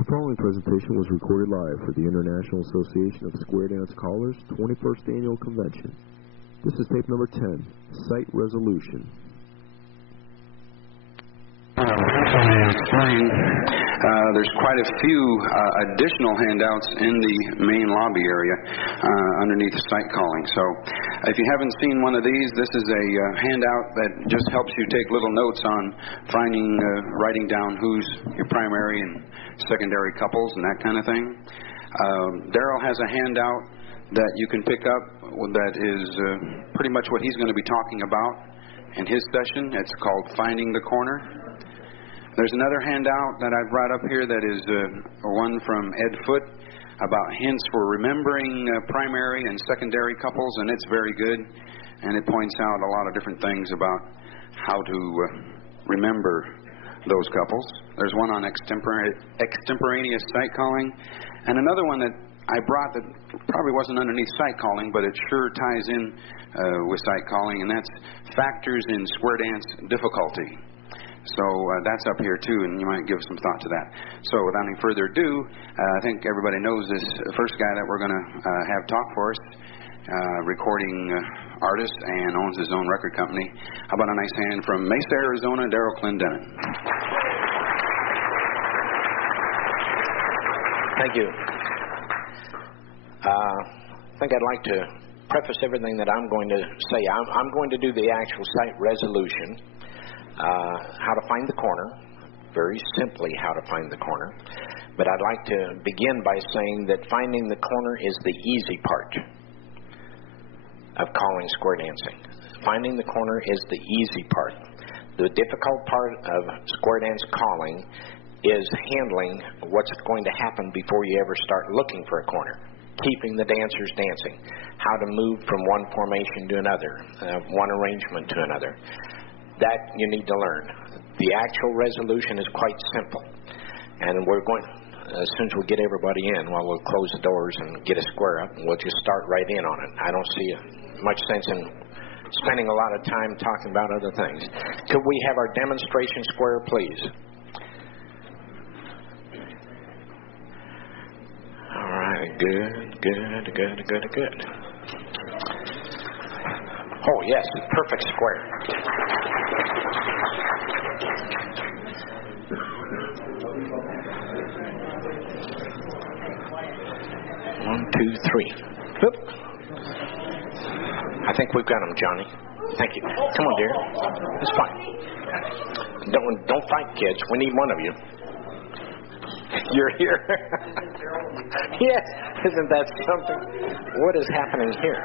The following presentation was recorded live for the International Association of Square Dance Callers 21st Annual Convention. This is tape number 10, Site Resolution. There's quite a few additional handouts in the main lobby area underneath site calling. So if you haven't seen one of these, this is a handout that just helps you take little notes on writing down who's your primary and secondary couples and that kind of thing. Daryl has a handout that you can pick up that is pretty much what he's going to be talking about in his session. It's called Finding the Corner. There's another handout that I brought up here that is one from Ed Foote about hints for remembering primary and secondary couples, and it's very good, and it points out a lot of different things about how to remember those couples. There's one on extemporaneous site calling, and another one that I brought that probably wasn't underneath site calling, but it sure ties in with site calling, and that's factors in square dance difficulty. So that's up here too, and you might give some thought to that. So without any further ado, I think everybody knows this first guy that we're going to have talk for us, recording artist and owns his own record company. How about a nice hand from Mesa, Arizona, Daryl Clendenin. Thank you. I think I'd like to preface everything that I'm going to say. I'm going to do the actual site resolution. How to find the corner, very simply how to find the corner. But I'd like to begin by saying that finding the corner is the easy part of calling square dancing. Finding the corner is the easy part. The difficult part of square dance calling is handling what's going to happen before you ever start looking for a corner. Keeping the dancers dancing. How to move from one formation to another, one arrangement to another. That you need to learn. The actual resolution is quite simple. And we're going, as soon as we get everybody in, we'll close the doors and get a square up, and we'll just start right in on it. I don't see much sense in spending a lot of time talking about other things. Could we have our demonstration square, please? All right, good. Oh, yes, perfect square. 1, 2, 3. Oop. I think we've got him, Johnny. Thank you. Come on, dear. It's fine. Don't fight, kids. We need one of you. You're here. Yes. Isn't that something? What is happening here?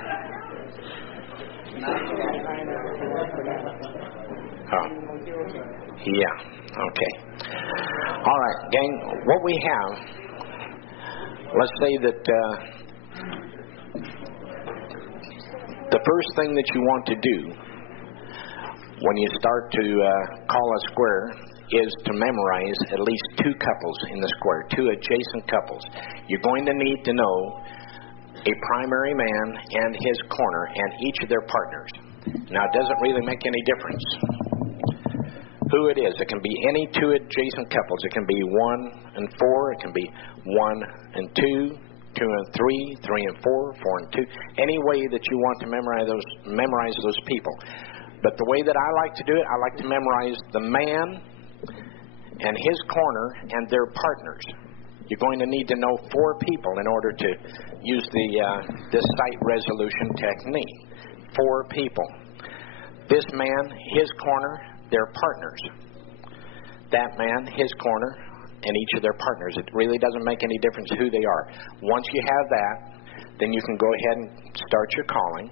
Oh. Yeah. Okay. All right, gang. What we have, let's say that the first thing that you want to do when you start to call a square is to memorize at least 2 couples in the square, 2 adjacent couples. You're going to need to know a primary man and his corner and each of their partners. Now, it doesn't really make any difference who it is. It can be any 2 adjacent couples. It can be 1 and 4. It can be 1 and 2, 2 and 3, 3 and 4, 4 and 2. Any way that you want to memorize those people. But the way that I like to do it, I like to memorize the man and his corner and their partners. You're going to need to know 4 people in order to use this site resolution technique. 4 people. This man, his corner, their partners. That man, his corner, and each of their partners. It really doesn't make any difference who they are. Once you have that, then you can go ahead and start your calling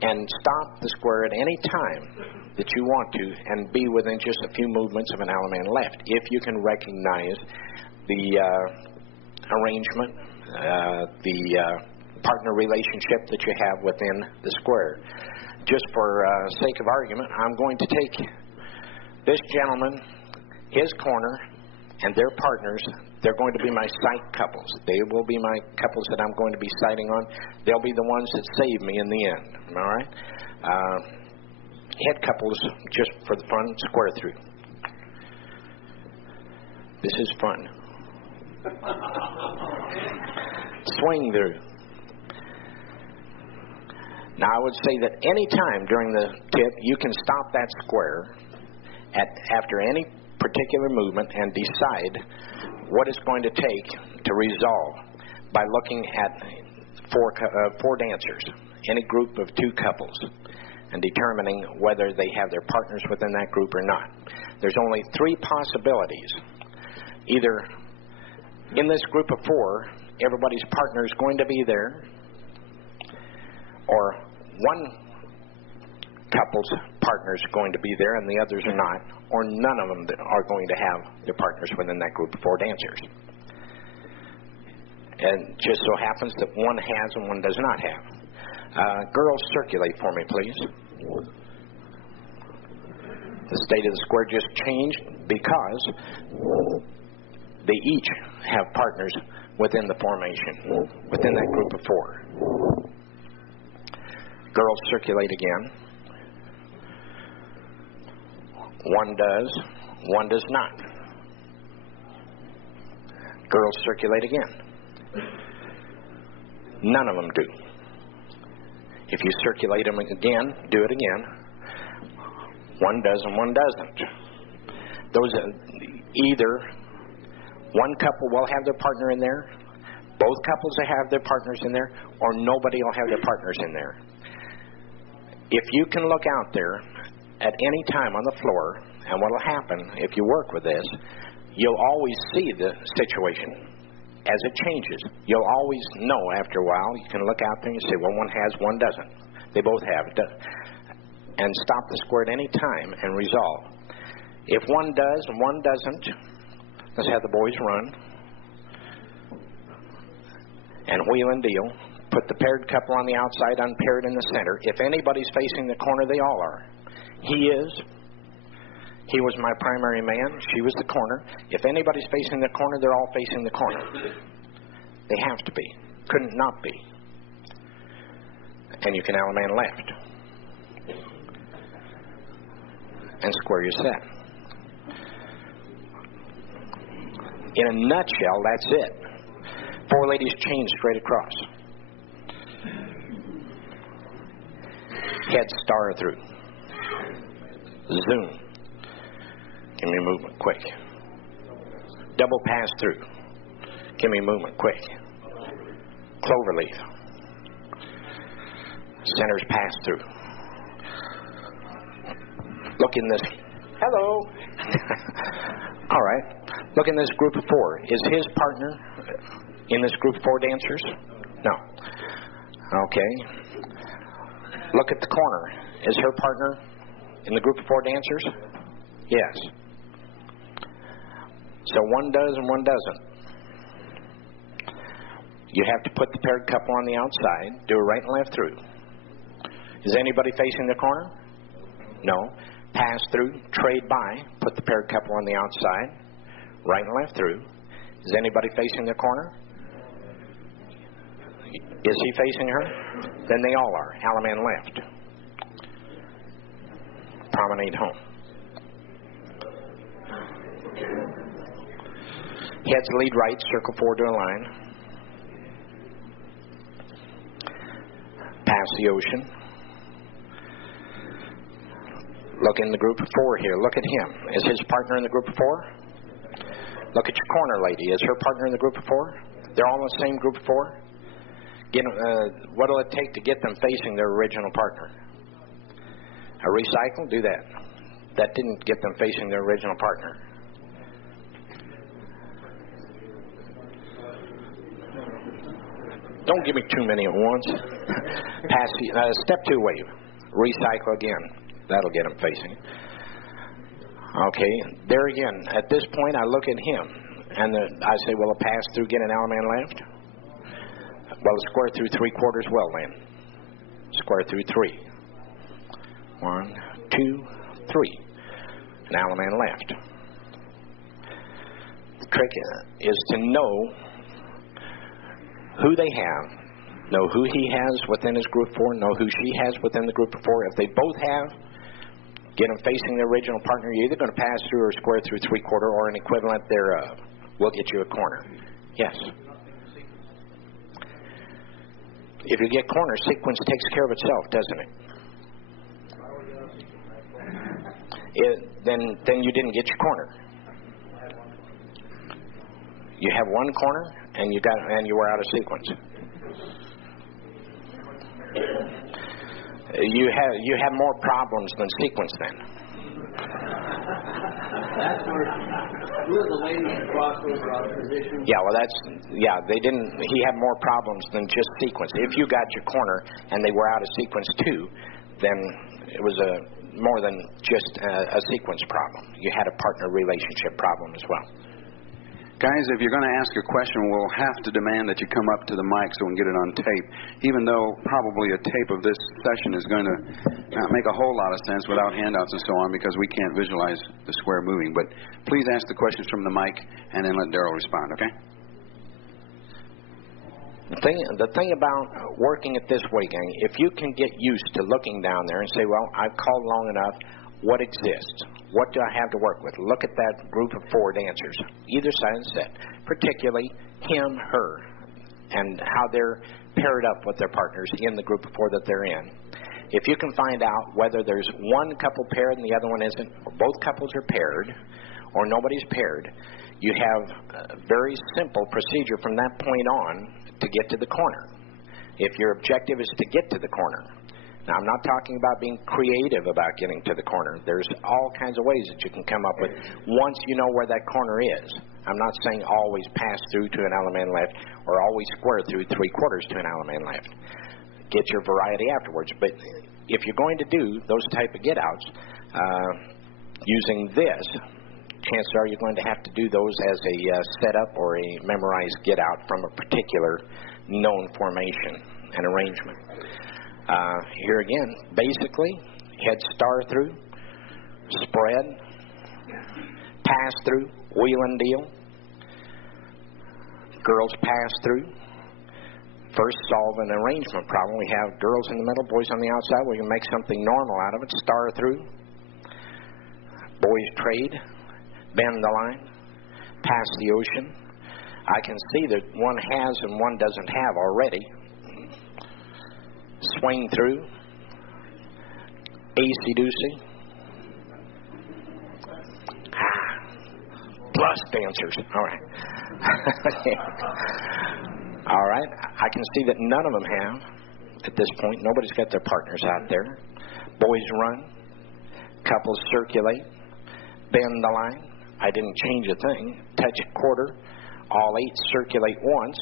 and stop the square at any time that you want to and be within just a few movements of an Alaman left. If you can recognize the arrangement, the partner relationship that you have within the square. Just for sake of argument, I'm going to take this gentleman, his corner, and their partners. They're going to be my site couples. They will be my couples that I'm going to be citing on. They'll be the ones that save me in the end. All right? Head couples, just for the fun, square through. This is fun. Swing through. Now, I would say that any time during the tip, you can stop that square after any particular movement and decide what it's going to take to resolve by looking at four dancers, any group of two couples, and determining whether they have their partners within that group or not. There's only three possibilities. Either in this group of four, everybody's partner is going to be there, or one couple's partner is going to be there and the others are not, or none of them are going to have their partners within that group of four dancers. And it just so happens that one has and one does not have. Girls, circulate for me, please. The state of the square just changed because they each have partners within the formation, within that group of four. Girls, circulate again. One does, one does not. Girls, circulate again. None of them do. If you circulate them again, do it again. One does and one doesn't. Those either one couple will have their partner in there, both couples will have their partners in there, or nobody will have their partners in there. If you can look out there at any time on the floor, and what will happen if you work with this, you'll always see the situation as it changes. You'll always know after a while. You can look out there and you say, well, one has, one doesn't. They both have it. And stop the square at any time and resolve. If one does and one doesn't, let's have the boys run and wheel and deal. Put the paired couple on the outside, unpaired in the center. If anybody's facing the corner, they all are. He is. He was my primary man. She was the corner. If anybody's facing the corner, they're all facing the corner. They have to be. Couldn't not be. And you can Alaman left. And square your set. In a nutshell, that's it. Four ladies chained straight across. Head star through. Zoom. Give me movement quick. Double pass through. Give me movement quick. Cloverleaf. Centers pass through. Look in this. Hello. All right. Look in this group of four. Is his partner in this group of four dancers? No. Okay. Look at the corner. Is her partner in the group of four dancers? Yes. So one does and one doesn't. You have to put the paired couple on the outside, do a right and left through. Is anybody facing the corner? No. Pass through, trade by, put the paired couple on the outside, right and left through. Is anybody facing the corner? Is he facing her? Then they all are. Alaman left. Promenade home. Heads lead right, circle four to a line. Pass the ocean. Look in the group of four here. Look at him. Is his partner in the group of four? Look at your corner lady. Is her partner in the group of four? They're all in the same group of four? What will it take to get them facing their original partner? A recycle? Do that. That didn't get them facing their original partner. Don't give me too many at once. Pass step two wave. Recycle again. That'll get them facing. Okay, there again. At this point, I look at him, and I say, will a pass through get an Alaman left? Well, a square through three quarters well then. Square through three. 1, 2, 3. An Alaman left. The trick is to know who they have, know who he has within his group 4, know who she has within the group of 4. If they both have, get them facing the original partner. You're either going to pass through or square through three quarter or an equivalent thereof. We'll get you a corner. Yes. If you get corner, sequence takes care of itself, doesn't it? Then you didn't get your corner. You have one corner, and you were out of sequence. You have more problems than sequence then. That's where the ladies crossed over out of position. Yeah, well, they didn't. He had more problems than just sequence. If you got your corner and they were out of sequence too, then it was more than just a sequence problem. You had a partner relationship problem as well. Guys, if you're going to ask a question, we'll have to demand that you come up to the mic so we can get it on tape, even though probably a tape of this session is going to not make a whole lot of sense without handouts and so on, because we can't visualize the square moving. But please ask the questions from the mic and then let Daryl respond, okay? The thing about working it this way, gang, if you can get used to looking down there and say, well, I've called long enough, what exists? What do I have to work with? Look at that group of 4 dancers, either side of the set, particularly him, her, and how they're paired up with their partners in the group of 4 that they're in. If you can find out whether there's one couple paired and the other one isn't, or both couples are paired, or nobody's paired, you have a very simple procedure from that point on to get to the corner. If your objective is to get to the corner. Now, I'm not talking about being creative about getting to the corner. There's all kinds of ways that you can come up with once you know where that corner is. I'm not saying always pass through to an element left or always square through 3/4 to an element left. Get your variety afterwards. But if you're going to do those type of get-outs using this, chances are you're going to have to do those as a setup or a memorized get-out from a particular known formation and arrangement. Here again, basically, head star through, spread, pass through, wheel and deal. Girls pass through. First, solve an arrangement problem. We have girls in the middle, boys on the outside. We can make something normal out of it. Star through. Boys trade. Bend the line. Pass the ocean. I can see that one has and one doesn't have already. Swing through. Acey-deucey. Plus dancers. All right. All right. I can see that none of them have at this point. Nobody's got their partners out there. Boys run. Couples circulate. Bend the line. I didn't change a thing. Touch a quarter. All 8 circulate once.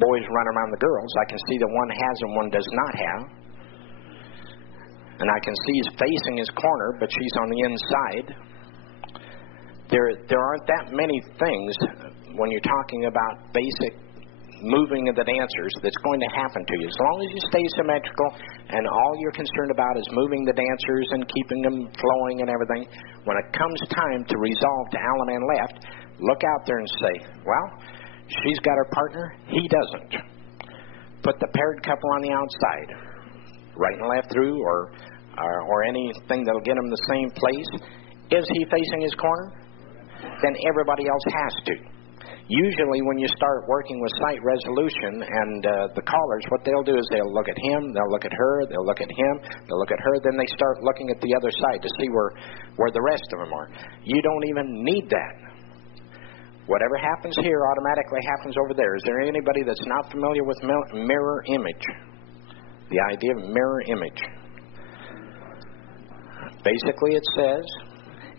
Boys run around the girls. I can see that one has and one does not have. And I can see he's facing his corner, but she's on the inside. There aren't that many things when you're talking about basic moving of the dancers that's going to happen to you. As long as you stay symmetrical and all you're concerned about is moving the dancers and keeping them flowing and everything, when it comes time to resolve to Alaman left, look out there and say, well, she's got her partner, he doesn't. Put the paired couple on the outside, right and left through or anything that'll get him the same place. Is he facing his corner? Then everybody else has to. Usually when you start working with sight resolution and the callers, what they'll do is they'll look at him, they'll look at her, they'll look at him, they'll look at her, then they start looking at the other side to see where the rest of them are. You don't even need that. Whatever happens here automatically happens over there. Is there anybody that's not familiar with mirror image? The idea of mirror image. Basically it says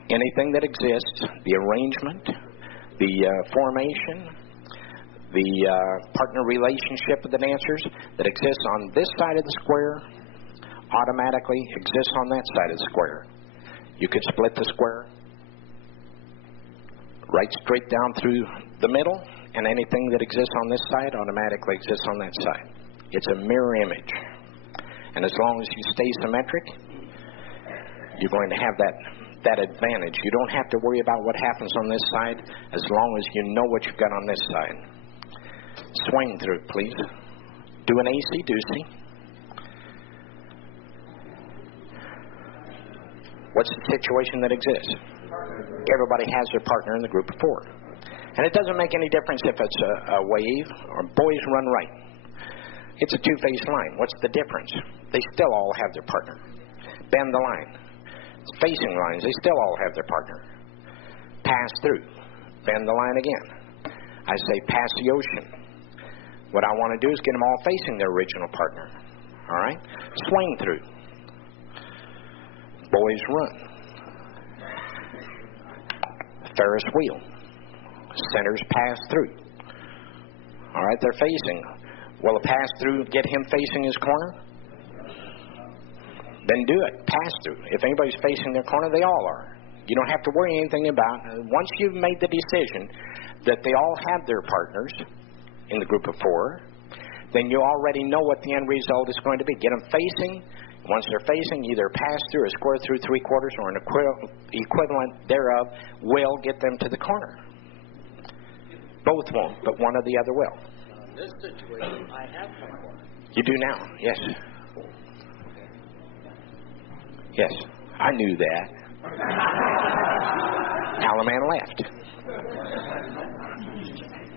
anything that exists, the arrangement, the formation, the partner relationship of the dancers that exists on this side of the square automatically exists on that side of the square. You could split the square right straight down through the middle, and anything that exists on this side automatically exists on that side. It's a mirror image. And as long as you stay symmetric, you're going to have that advantage. You don't have to worry about what happens on this side as long as you know what you've got on this side. Swing through, please. Do an acey-deucey. What's the situation that exists? Everybody has their partner in the group of 4. And it doesn't make any difference if it's a wave or boys run right. It's a two-faced line. What's the difference? They still all have their partner. Bend the line. Facing lines, they still all have their partner. Pass through. Bend the line again. I say pass the ocean. What I want to do is get them all facing their original partner. All right? Swing through. Boys run. Ferris wheel. Centers pass through. All right, they're facing. Will a pass through get him facing his corner? Then do it. Pass through. If anybody's facing their corner, they all are. You don't have to worry anything about it. Once you've made the decision that they all have their partners in the group of 4, then you already know what the end result is going to be. Get them facing. Once they're facing, either pass through or square through 3/4 or an equivalent thereof will get them to the corner. Both won't, but one or the other will. In this situation, I have my corner. You do now, yes. Yes, I knew that. Alaman left.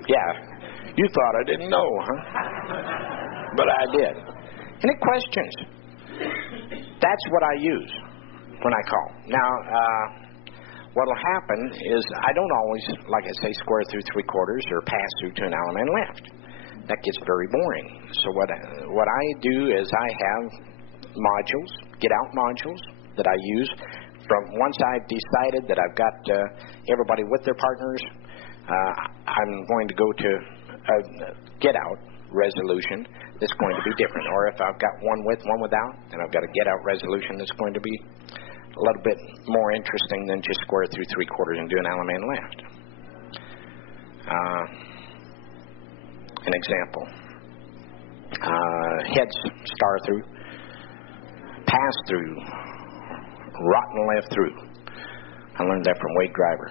Yeah, you thought I didn't know, huh? But I did. Any questions? That's what I use when I call. Now, what'll happen is I don't always, like I say, square through 3/4 or pass through to an Alaman left. That gets very boring. So what I do is I have modules, get out modules that I use from once I've decided that I've got everybody with their partners. I'm going to go to a get out resolution that's going to be different. Or if I've got one with, one without, then I've got a get out resolution that's going to be a little bit more interesting than just square through 3/4 and do an Alaman left. An example. Heads star through, pass through, rotten left through. I learned that from Wade Driver.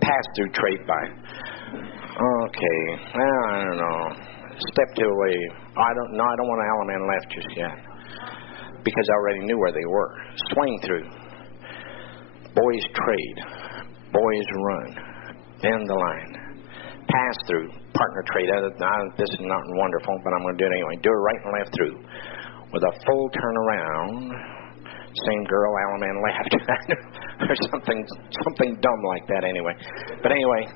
Pass through trade by. Okay, well, I don't know. Step to away. I don't want an Alaman left just yet because I already knew where they were. Swing through. Boys trade. Boys run. Bend the line. Pass through. Partner trade. This is not wonderful, but I'm going to do it anyway. Do it right and left through with a full turnaround. Same girl, Alaman left. Or something dumb like that anyway. But anyway,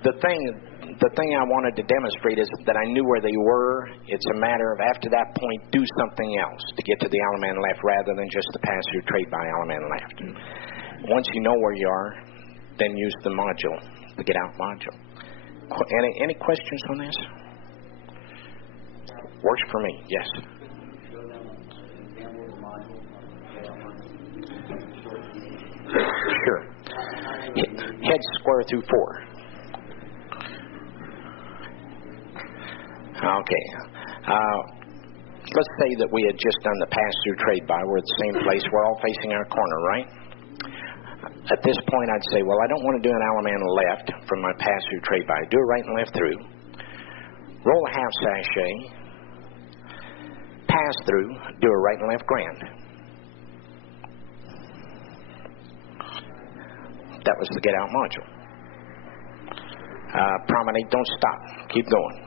the thing I wanted to demonstrate is that I knew where they were. It's a matter of after that point, do something else to get to the Alaman left rather than just the pass through trade by Alaman left. Once you know where you are, then use the module, the get out module. Any questions on this? Works for me, yes. Sure. Head square through 4. Okay. Let's say that we had just done the pass-through trade by. We're at the same place. We're all facing our corner, right? At this point, I'd say, well, I don't want to do an Alaman left from my pass-through trade by. Do it right and left through. Roll a half sachet. Pass through. Do a right and left grand. That was the get out module. Promenade, don't stop. Keep going.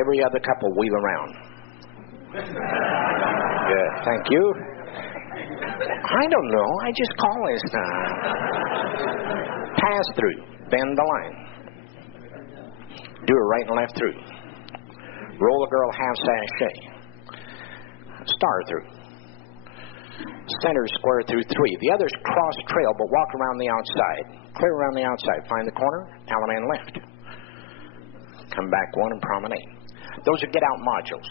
Every other couple wheel around. Yeah, thank you. I don't know. I just call this time. Pass through. Bend the line. Do a right and left through. Roll a girl half sachet. Star through. Center square through 3. The others cross trail but walk around the outside. Clear around the outside. Find the corner. Alaman left. Come back 1 and promenade. Those are get out modules.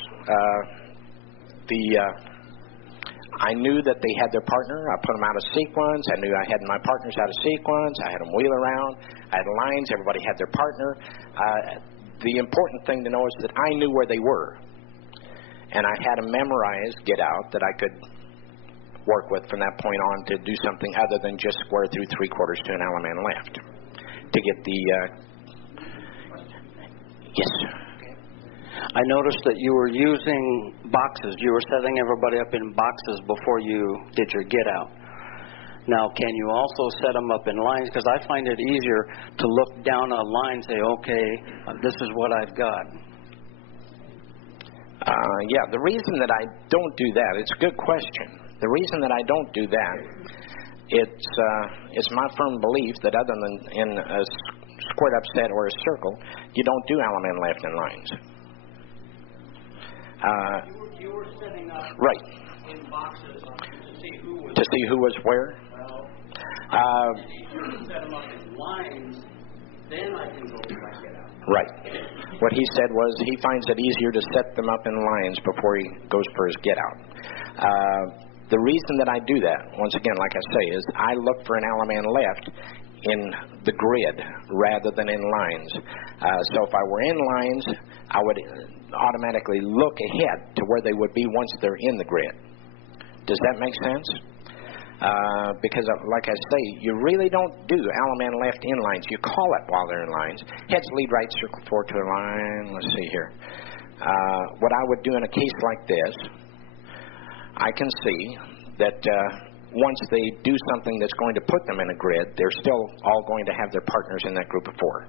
I knew that they had their partner. I put them out of sequence. I knew I had my partners out of sequence. I had them wheel around. I had lines. Everybody had their partner. The important thing to know is that I knew where they were. And I had a memorized get out that I could work with from that point on to do something other than just square through 3/4 to an Alaman left. To get the... Yes. I noticed that you were using boxes. You were setting everybody up in boxes before you did your get out. Now, can you also set them up in lines? Because I find it easier to look down a line and say, okay, this is what I've got. Yeah, the reason that I don't do that, it's a good question. The reason that I don't do that, it's my firm belief that other than in a squared up set or a circle, you don't do Allemande left in lines. You were setting up right. in boxes to see who was where? Well, if you set them up in lines, then I can go back it out. Right. What he said was he finds it easier to set them up in lines before he goes for his get out. The reason that I do that, once again, like I say, is I look for an Allemande left in the grid rather than in lines. So if I were in lines, I would automatically look ahead to where they would be once they're in the grid. Does that make sense? Because, like I say, you really don't do Allemande left in lines. You call it while they're in lines. Heads lead right, circle forward to a line. Let's see here. What I would do in a case like this, I can see that once they do something that's going to put them in a grid, they're still all going to have their partners in that group of four.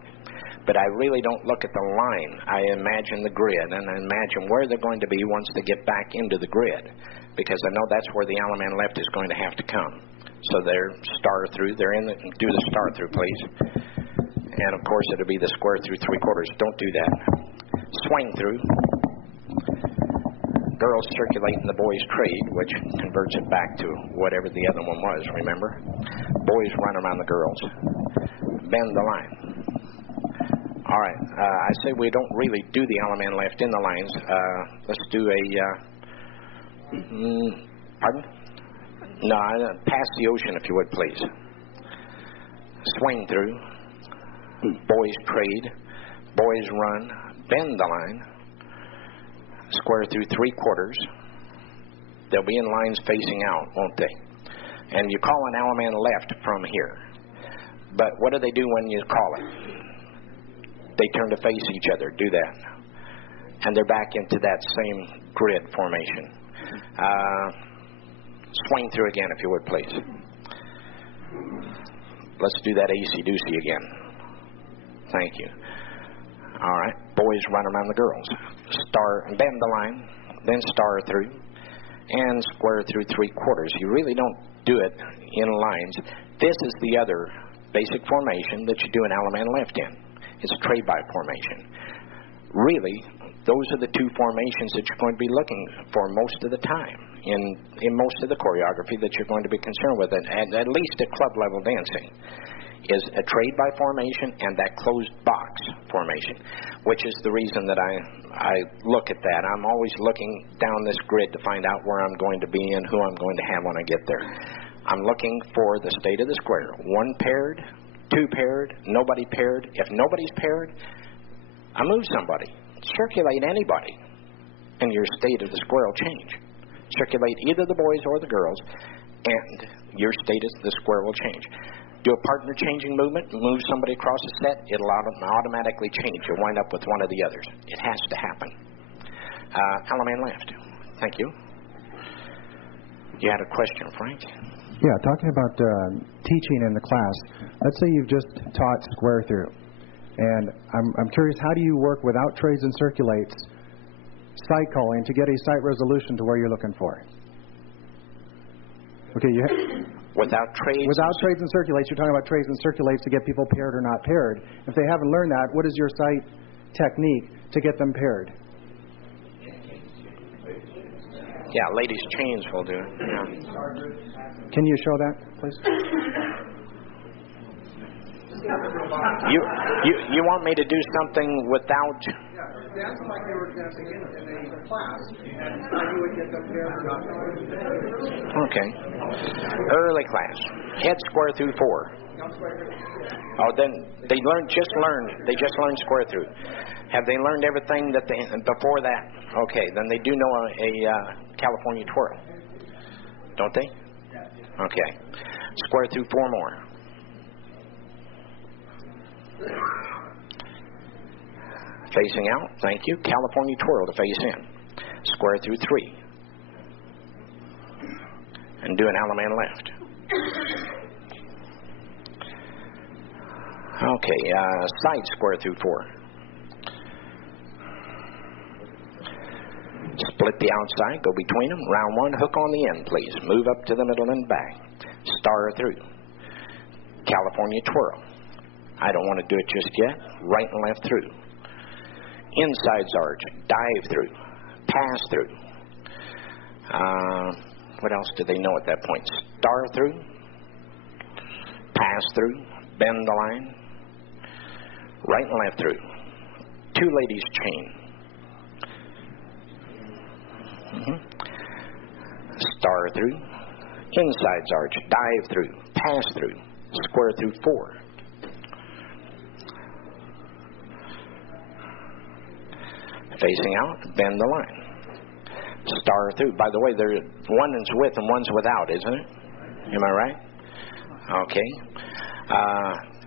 But I really don't look at the line. I imagine the grid, and I imagine where they're going to be once they get back into the grid, because I know that's where the Allemande left is going to have to come. So they're star through. They're in the, do the star through, please. And, of course, it'll be the square through three-quarters. Don't do that. Swing through. Girls circulate in the boys' trade, which converts it back to whatever the other one was, remember? Boys run around the girls. Bend the line. All right. I say we don't really do the Allemande left in the lines. Let's do a... pardon? No, pass the ocean, if you would, please. Swing through. Boys trade. Boys run. Bend the line. Square through three-quarters. They'll be in lines facing out, won't they? And you call an Allemande left from here. But what do they do when you call it? They turn to face each other. Do that. And they're back into that same grid formation. Swing through again, if you would, please. Let's do that AC-doocy again. Thank you. All right. Boys run around the girls. Star and bend the line, then star through, and square through three-quarters. You really don't do it in lines. This is the other basic formation that you do an Allemande left in. It's a trade-by formation. Really, those are the two formations that you're going to be looking for most of the time in most of the choreography that you're going to be concerned with, and at least at club-level dancing, is a trade-by formation and that closed box formation, which is the reason that I look at that. I'm always looking down this grid to find out where I'm going to be and who I'm going to have when I get there. I'm looking for the state of the square. One paired, two paired, nobody paired. If nobody's paired, I move somebody. Circulate anybody, and your state of the square will change. Circulate either the boys or the girls, and your state of the square will change. Do a partner changing movement, move somebody across the set, it'll automatically change. You'll wind up with one of the others. It has to happen. Allemande left. Thank you. You had a question, Frank? Yeah, talking about teaching in the class. Let's say you've just taught square through. And I'm curious, how do you work without trades and circulates, sight calling, to get a sight resolution to where you're looking for? Okay, without trades? Without trades and circulates, you're talking about trades and circulates to get people paired or not paired. If they haven't learned that, what is your sight technique to get them paired? Yeah, ladies' chains will do it. Yeah. Can you show that, please? You want me to do something without... Dance like they were dancing in a class, and how you would get them paired or not paired. Okay. Early class. Head square through four. Oh, then they just learned square through. Have they learned everything that they before that? Okay, then they do know a California twirl, don't they? Okay. Square through four more. Facing out, thank you. California twirl to face in. Square through 3. And do an Alaman left. Okay, side square through 4. Split the outside, go between them. Round 1, hook on the end, please. Move up to the middle and back. Star through. California twirl. I don't want to do it just yet. Right and left through. Insides arch, dive through. Pass through. What else do they know at that point? Star through. Pass through. Bend the line. Right and left through. 2 ladies chain. Star through. Insides arch, dive through. Pass through. Square through 4. Facing out, bend the line. Star through. By the way, one is with and one's without, isn't it? Am I right? Okay.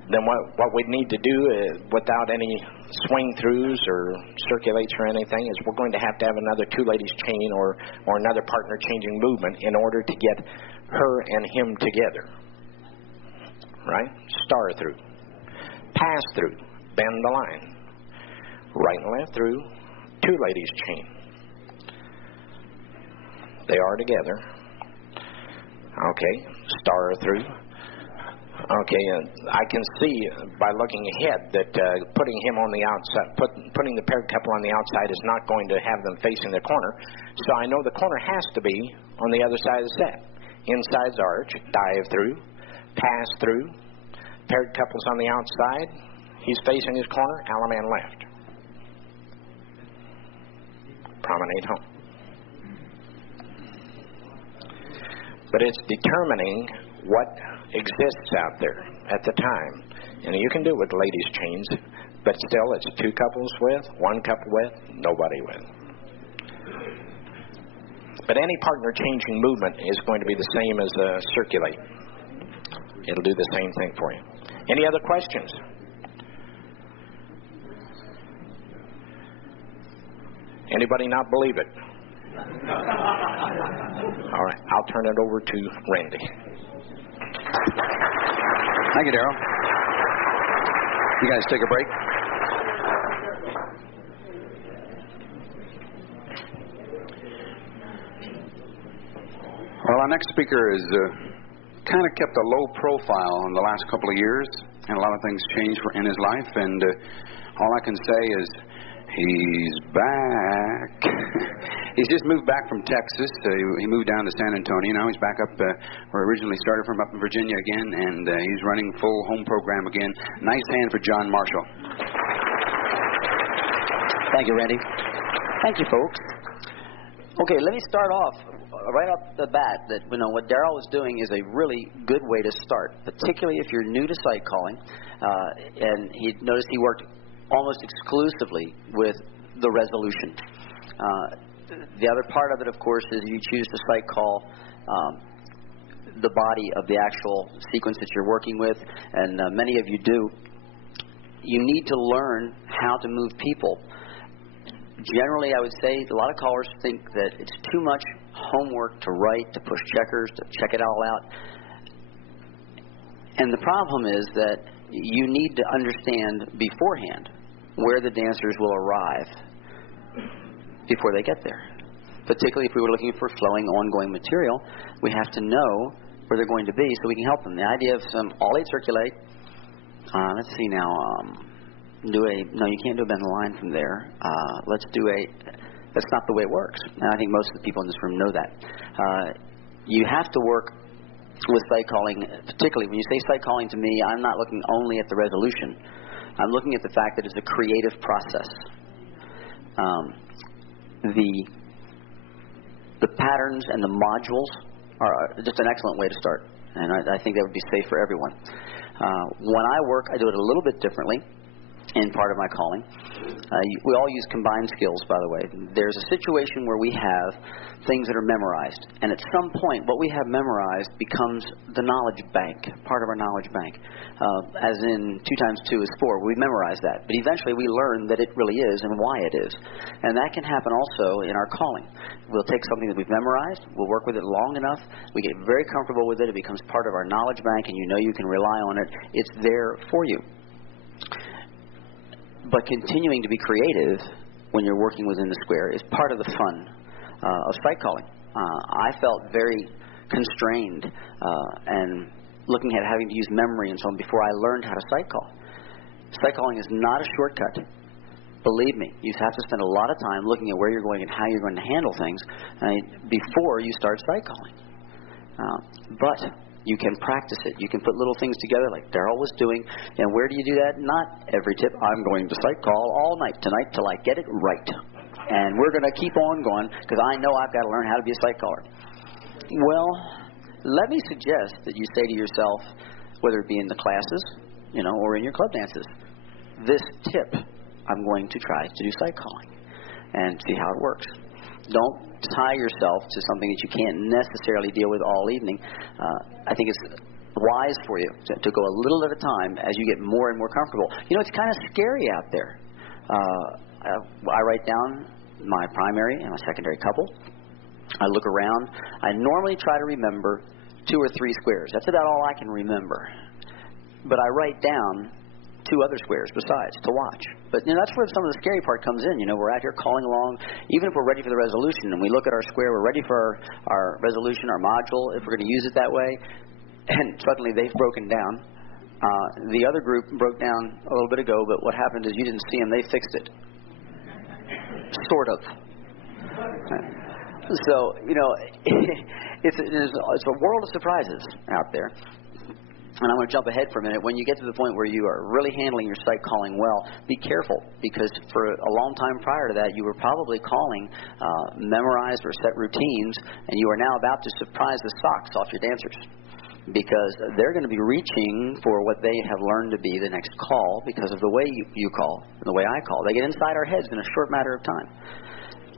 Then what we need to do without any swing throughs or circulates or anything is we're going to have another 2 ladies chain or another partner changing movement in order to get her and him together. Right? Star through. Pass through. Bend the line. Right and left through. 2 ladies chain. They are together. Okay. Star through. Okay, I can see by looking ahead that putting him on the outside, putting the paired couple on the outside is not going to have them facing the corner. So I know the corner has to be on the other side of the set. Insides arch, dive through, pass through, paired couples on the outside. He's facing his corner, Alaman left. Promenade home. But it's determining what exists out there at the time. And you can do it with ladies' chains, but still it's 2 couples with, 1 couple with, nobody with. But any partner changing movement is going to be the same as the circulate. It'll do the same thing for you. Any other questions? Anybody not believe it? All right, I'll turn it over to Randy. Thank you, Daryl. You guys take a break. Well, our next speaker has kind of kept a low profile in the last couple of years, and a lot of things changed in his life, and all I can say is he's back. He's just moved back from Texas. He moved down to San Antonio. Now he's back up where he originally started from, up in Virginia again, and he's running full home program again. Nice hand for John Marshall. Thank you, Randy. Thank you, folks. Okay, let me start off right off the bat that what Daryl was doing is a really good way to start, particularly if you're new to site calling. And he noticed he worked almost exclusively with the resolution. The other part of it, of course, is you choose to site call the body of the actual sequence that you're working with, and many of you do. You need to learn how to move people. Generally, I would say a lot of callers think that it's too much homework to write, to push checkers, to check it all out. And the problem is that you need to understand beforehand where the dancers will arrive before they get there. Particularly if we were looking for flowing, ongoing material, we have to know where they're going to be so we can help them. The idea of some all-eight circulate, let's see now, no, you can't do a bend the line from there. That's not the way it works. And I think most of the people in this room know that. You have to work with site calling, particularly when you say site calling to me, I'm not looking only at the resolution. I'm looking at the fact that it's a creative process. The patterns and the modules are just an excellent way to start, and I think that would be safe for everyone. When I work, I do it a little bit differently. in part of my calling. We all use combined skills, by the way. There's a situation where we have things that are memorized, and at some point what we have memorized becomes the knowledge bank, part of our knowledge bank. As in 2 times 2 is 4. We memorize that, but eventually we learn that it really is and why it is. And that can happen also in our calling. We'll take something that we've memorized, we'll work with it long enough, we get very comfortable with it, it becomes part of our knowledge bank, and you know you can rely on it. It's there for you. But continuing to be creative when you're working within the square is part of the fun of sight calling. I felt very constrained and looking at having to use memory and so on before I learned how to sight call. Sight calling is not a shortcut. Believe me, you have to spend a lot of time looking at where you're going and how you're going to handle things before you start sight calling. But you can practice it. You can put little things together like Daryl was doing. And where do you do that? Not every tip. I'm going to sight call all night tonight till I get it right. And we're going to keep on going because I know I've got to learn how to be a sight caller. Well, let me suggest that you say to yourself, whether it be in the classes, or in your club dances, this tip I'm going to try to do sight calling and see how it works. Don't tie yourself to something that you can't necessarily deal with all evening. I think it's wise for you to go a little at a time as you get more and more comfortable. It's kind of scary out there. I write down my primary and my secondary couple. I look around. I normally try to remember 2 or 3 squares. That's about all I can remember. But I write down 2 other squares besides to watch. But that's where some of the scary part comes in. We're out here calling along. Even if we're ready for the resolution and we look at our square, we're ready for our resolution, our module, if we're going to use it that way, and suddenly they've broken down. The other group broke down a little bit ago, but what happened is you didn't see them. They fixed it. Sort of. So, it's a world of surprises out there. And I'm going to jump ahead for a minute. When you get to the point where you are really handling your sight calling well, be careful, because for a long time prior to that, you were probably calling memorized or set routines, and you are now about to surprise the socks off your dancers, because they're going to be reaching for what they have learned to be the next call because of the way you call and the way I call. They get inside our heads in a short matter of time.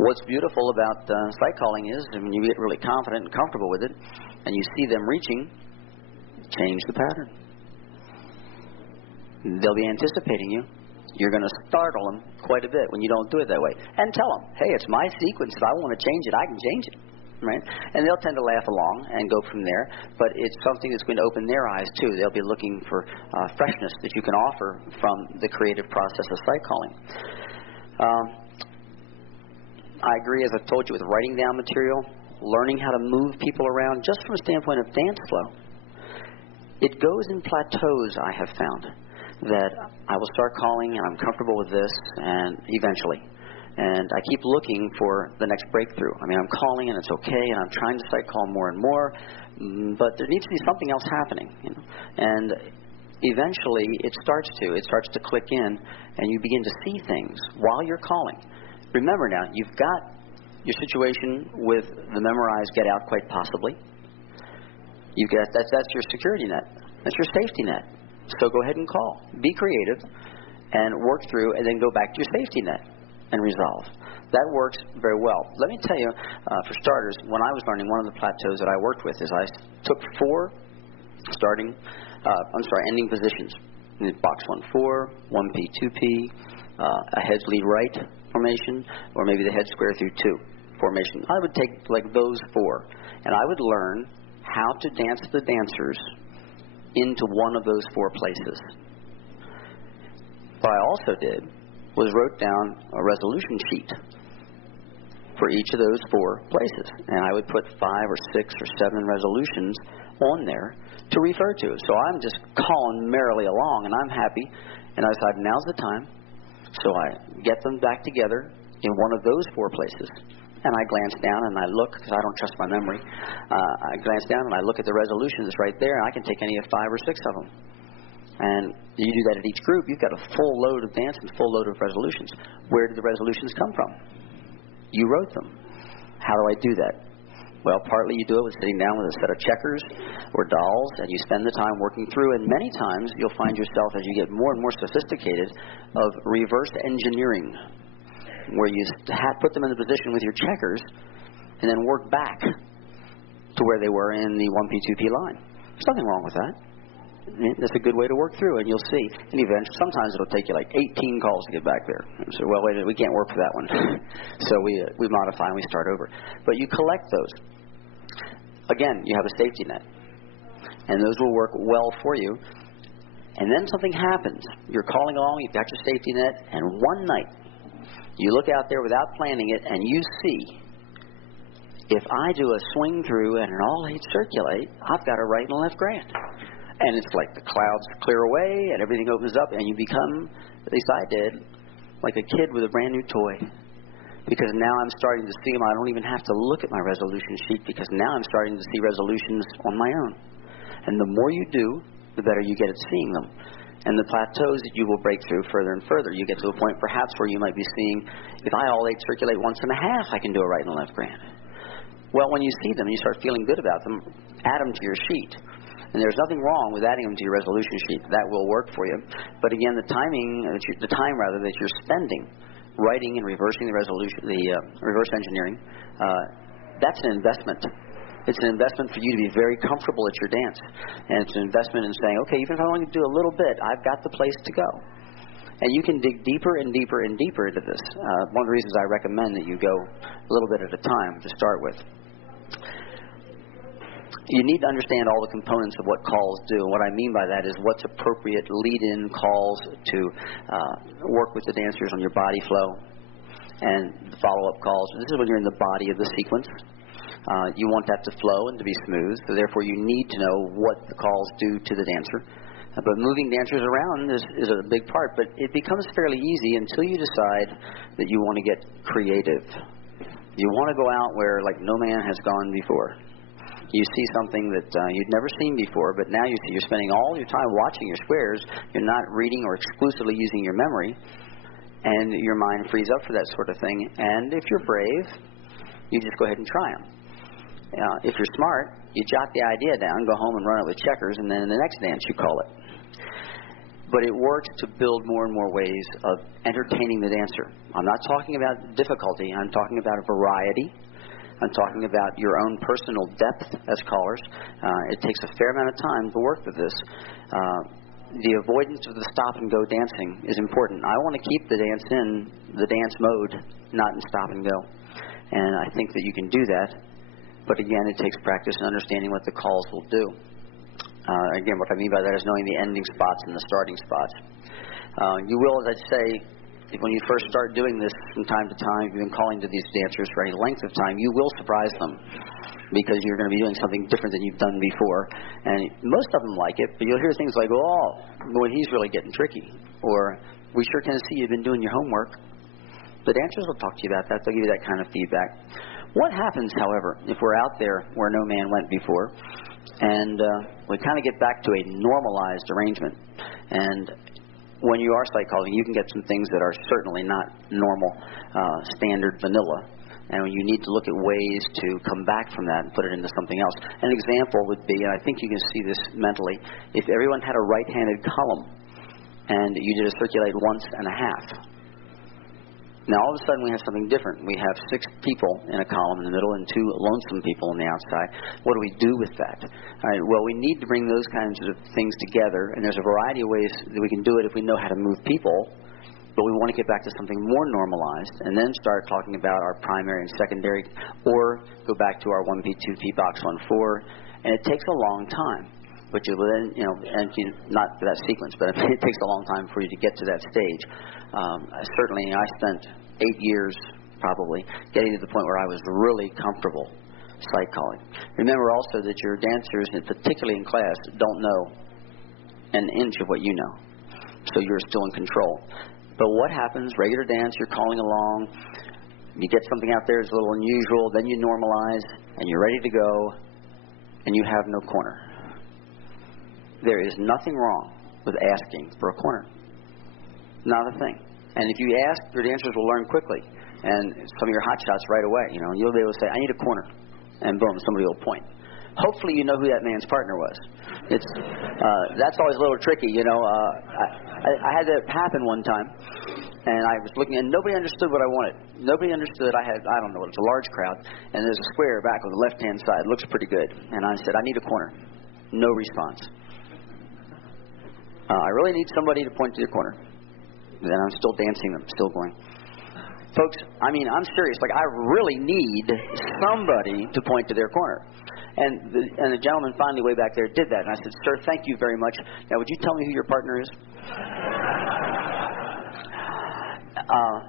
What's beautiful about sight calling is when you get really confident and comfortable with it, and you see them reaching, change the pattern. They'll be anticipating you. You're going to startle them quite a bit when you don't do it that way. And tell them, hey, it's my sequence. If I want to change it, I can change it. Right? And they'll tend to laugh along and go from there. But it's something that's going to open their eyes, too. They'll be looking for freshness that you can offer from the creative process of sight calling. I agree, as I've told you, with writing down material, learning how to move people around, just from a standpoint of dance flow. It goes in plateaus, I have found, that I will start calling and I'm comfortable with this, and eventually. And I keep looking for the next breakthrough. I mean, I'm calling and it's okay, and I'm trying to sight call more and more, but there needs to be something else happening. And eventually it starts to click in, and you begin to see things while you're calling. Remember now, you've got your situation with the memorized get out quite possibly. That's your security net. That's your safety net. So go ahead and call. Be creative and work through, and then go back to your safety net and resolve. That works very well. Let me tell you, for starters, when I was learning, one of the plateaus that I worked with is I took 4 ending positions. Box 1-4, 1P, 2P, a heads lead right formation, or maybe the head square through 2 formation. I would take like those 4, and I would learn how to dance the dancers into one of those 4 places. What I also did was wrote down a resolution sheet for each of those 4 places, and I would put 5 or 6 or 7 resolutions on there to refer to. So I'm just calling merrily along, and I'm happy, and I decided now's the time. So I get them back together in one of those 4 places, and I glance down and I look, because I don't trust my memory. I glance down and I look at the resolutions right there, and I can take any of 5 or 6 of them. And you do that at each group, you've got a full load of dance and full load of resolutions. Where did the resolutions come from? You wrote them. How do I do that? Well, partly you do it with sitting down with a set of checkers or dolls, and you spend the time working through, and many times you'll find yourself, as you get more and more sophisticated, of reverse engineering, where you put them in the position with your checkers and then work back to where they were in the 1P, 2P line. There's nothing wrong with that. That's a good way to work through, and you'll see. And eventually, sometimes it'll take you like 18 calls to get back there. So, well, wait a minute, we can't work for that one. So we modify and we start over. But you collect those. Again, you have a safety net, and those will work well for you. And then something happens. You're calling along, you've got your safety net, and one night you look out there without planning it, and you see, if I do a swing through and an all-8 circulate, I've got a right and a left grand. And it's like the clouds clear away and everything opens up, and you become, at least I did, like a kid with a brand new toy. Because now I'm starting to see them. I don't even have to look at my resolution sheet, because now I'm starting to see resolutions on my own. And the more you do, the better you get at seeing them. And the plateaus that you will break through further and further. You get to a point perhaps where you might be seeing, if I all-8 circulate once and a half, I can do a right and a left grand. Well, when you see them and you start feeling good about them, add them to your sheet. And there's nothing wrong with adding them to your resolution sheet. That will work for you. But again, the time that you're spending writing and reversing the resolution, reverse engineering, that's an investment. It's an investment for you to be very comfortable at your dance. And it's an investment in saying, okay, even if I only do a little bit, I've got the place to go. And you can dig deeper and deeper and deeper into this. One of the reasons I recommend that you go a little bit at a time to start with. You need to understand all the components of what calls do. And what I mean by that is what's appropriate lead-in calls to work with the dancers on your body flow and follow-up calls. This is when you're in the body of the sequence. You want that to flow and to be smooth, so therefore you need to know what the calls do to the dancer. But moving dancers around is a big part, but it becomes fairly easy until you decide that you want to get creative. You want to go out where like no man has gone before. You see something that you'd never seen before, but now you see you're spending all your time watching your squares. You're not reading or exclusively using your memory, and your mind frees up for that sort of thing. And if you're brave, you just go ahead and try them. If you're smart, you jot the idea down, go home and run it with checkers, and then in the next dance you call it. But it works to build more and more ways of entertaining the dancer. I'm not talking about difficulty. I'm talking about a variety. I'm talking about your own personal depth as callers. It takes a fair amount of time to work with this. The avoidance of the stop-and-go dancing is important. I want to keep the dance in the dance mode, not in stop-and-go. And I think that you can do that. But again, it takes practice and understanding what the calls will do. Again, what I mean by that is knowing the ending spots and the starting spots. You will, as I say, when you first start doing this from time to time, if you've been calling to these dancers for any length of time, you will surprise them because you're going to be doing something different than you've done before. And most of them like it, but you'll hear things like, oh, boy, he's really getting tricky. Or, we sure can see you've been doing your homework. The dancers will talk to you about that. They'll give you that kind of feedback. What happens, however, if we're out there where no man went before, and we kind of get back to a normalized arrangement, and when you are sight calling, you can get some things that are certainly not normal, standard vanilla, and you need to look at ways to come back from that and put it into something else. An example would be, and I think you can see this mentally, if everyone had a right-handed column and you did a circulate once and a half. Now, all of a sudden, we have something different. We have 6 people in a column in the middle and 2 lonesome people on the outside. What do we do with that? All right, well, we need to bring those kinds of things together, and there's a variety of ways that we can do it if we know how to move people, but we want to get back to something more normalized and then start talking about our primary and secondary, or go back to our 1P, 2P box 1-4, and it takes a long time. But you then, not for that sequence, but it takes a long time for you to get to that stage. Certainly, I spent 8 years, probably, getting to the point where I was really comfortable sight calling. Remember also that your dancers, and particularly in class, don't know an inch of what you know. So you're still in control. But what happens, regular dance, you're calling along, you get something out there that's a little unusual, then you normalize, and you're ready to go, and you have no corner. There is nothing wrong with asking for a corner. Not a thing. And if you ask, your dancers will learn quickly. And some of your hot shots right away, you'll be able to say, I need a corner. and boom, somebody will point. Hopefully you know who that man's partner was. That's always a little tricky, you know. I had that happen one time, and I was looking, and nobody understood what I wanted. Nobody understood. I don't know, it was a large crowd, and there's a square back on the left-hand side. Looks pretty good. And I said, I need a corner. No response. I really need somebody to point to the corner. Then I'm still dancing them, still going. Folks, I mean, I'm serious. Like, I really need somebody to point to their corner. And the gentleman finally way back there did that. And I said, sir, thank you very much. Now, would you tell me who your partner is?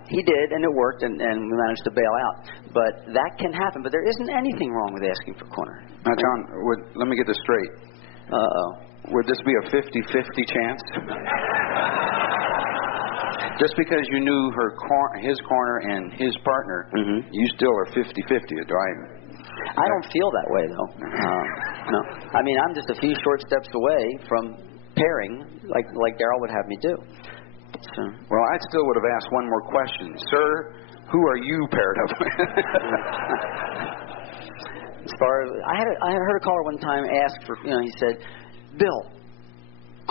He did, and it worked, and we managed to bail out. But that can happen. But there isn't anything wrong with asking for corner. Now, John, let me get this straight. Would this be a 50-50 chance? Just because you knew his corner and his partner, you still are 50-50, right? I don't feel that way, though. No. I mean, I'm just a few short steps away from pairing, like Daryl would have me do. So. Well, I still would have asked one more question. Sir, who are you paired up with? As far as, I heard a caller one time ask for, you know, he said, Bill,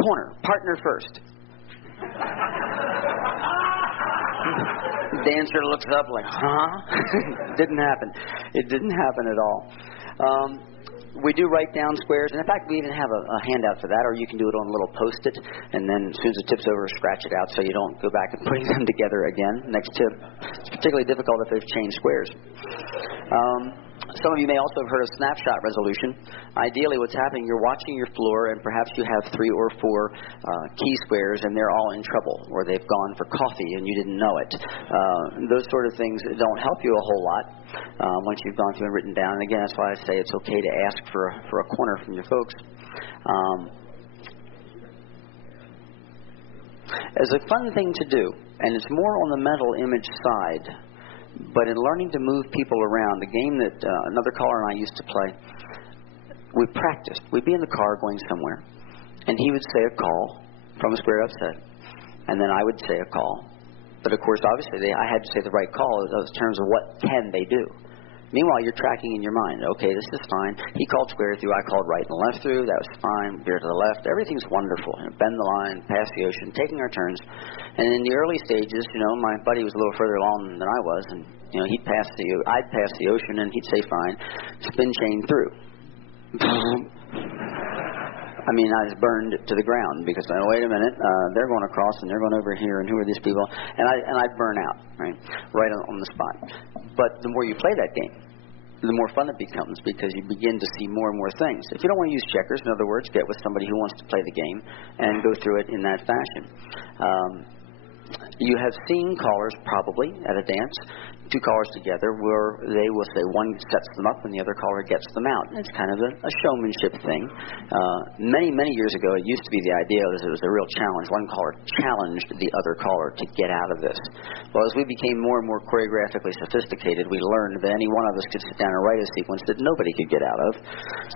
corner, partner first. The dancer looks up like, huh? Didn't happen. It didn't happen at all. We do write down squares, and in fact, we even have a handout for that, or you can do it on a little Post-it, and then as soon as it tips over, scratch it out so you don't go back and putting them together again. Next tip. It's particularly difficult if they've changed squares. Some of you may also have heard of snapshot resolution. Ideally, what's happening, you're watching your floor, and perhaps you have 3 or 4 key squares, and they're all in trouble, or they've gone for coffee and you didn't know it. Those sort of things don't help you a whole lot once you've gone through and written down. And again, that's why I say it's okay to ask for a corner from your folks. As a fun thing to do, and it's more on the mental image side, but in learning to move people around, the game that another caller and I used to play, we practiced. We'd be in the car going somewhere, and he would say a call from a square upset, and then I would say a call. But of course, obviously, I had to say the right call in terms of what can they do. Meanwhile, you're tracking in your mind, okay, this is fine. He called square through, I called right and left through, that was fine, veer to the left, everything's wonderful. You know, bend the line, pass the ocean, taking our turns. And in the early stages, you know, my buddy was a little further along than I was, and, you know, I'd pass the ocean, and he'd say fine, spin chain through. I mean, I was burned to the ground because, wait a minute, they're going across and they're going over here, and who are these people? And I'd burn out, right on the spot. But the more you play that game, the more fun it becomes because you begin to see more and more things. If you don't want to use checkers, in other words, get with somebody who wants to play the game and go through it in that fashion. You have seen callers probably at a dance, 2 callers together, where they will say one sets them up and the other caller gets them out. It's kind of a showmanship thing. Many, many years ago, it used to be the idea that it was a real challenge. One caller challenged the other caller to get out of this. Well, as we became more and more choreographically sophisticated, we learned that any one of us could sit down and write a sequence that nobody could get out of.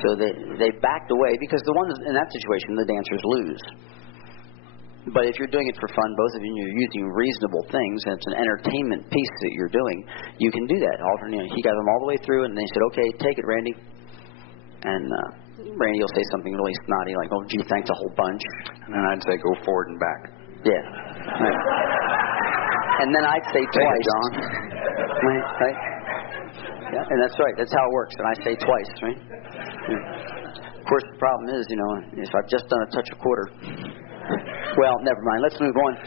So they backed away because the ones in that situation, the dancers lose. But if you're doing it for fun, both of you, and you're using reasonable things, and it's an entertainment piece that you're doing, you can do that. He got them all the way through, and they said, okay, take it, Randy. And Randy will say something really snotty, like, oh, gee, thanks a whole bunch. And then I'd say, go forward and back. Yeah. Right. And then I'd say twice. John. Right? Yeah, and that's right. That's how it works. And I say twice, right? Yeah. Of course, the problem is, you know, if I've just done a touch of quarter. Well, never mind. Let's move on.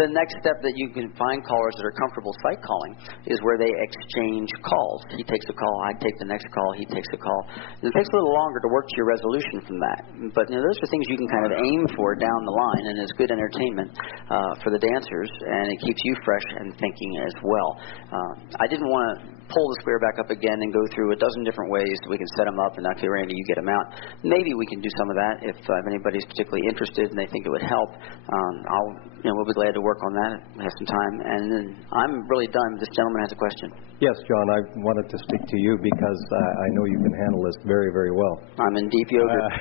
The next step that you can find callers that are comfortable sight calling is where they exchange calls. He takes a call, I take the next call, he takes a call. And it takes a little longer to work to your resolution from that. But you know, those are things you can kind of aim for down the line, and it's good entertainment for the dancers, and it keeps you fresh and thinking as well. I didn't want to pull the square back up again and go through a dozen different ways so we can set them up and, okay, Randy, you get them out. Maybe we can do some of that if anybody's particularly interested and they think it would help. We'll be glad to work on that. We have some time. And then I'm really done. This gentleman has a question. Yes, John, I wanted to speak to you because I know you can handle this very, very well. I'm in deep yogurt.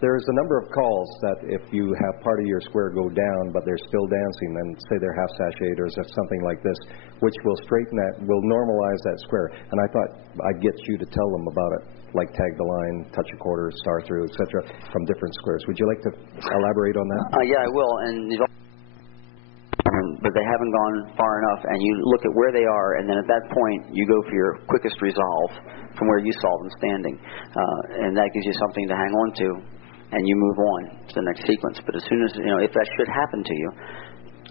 There's a number of calls that if you have part of your square go down, but they're still dancing, then say they're half sashayed or something like this, which will straighten that, will normalize that square. And I thought I'd get you to tell them about it, like tag the line, touch a quarter, star through, etc., from different squares. Would you like to elaborate on that? Yeah, I will. But they haven't gone far enough, and you look at where they are, and then at that point you go for your quickest resolve from where you saw them standing, and that gives you something to hang on to, and you move on to the next sequence. But as soon as, if that should happen to you,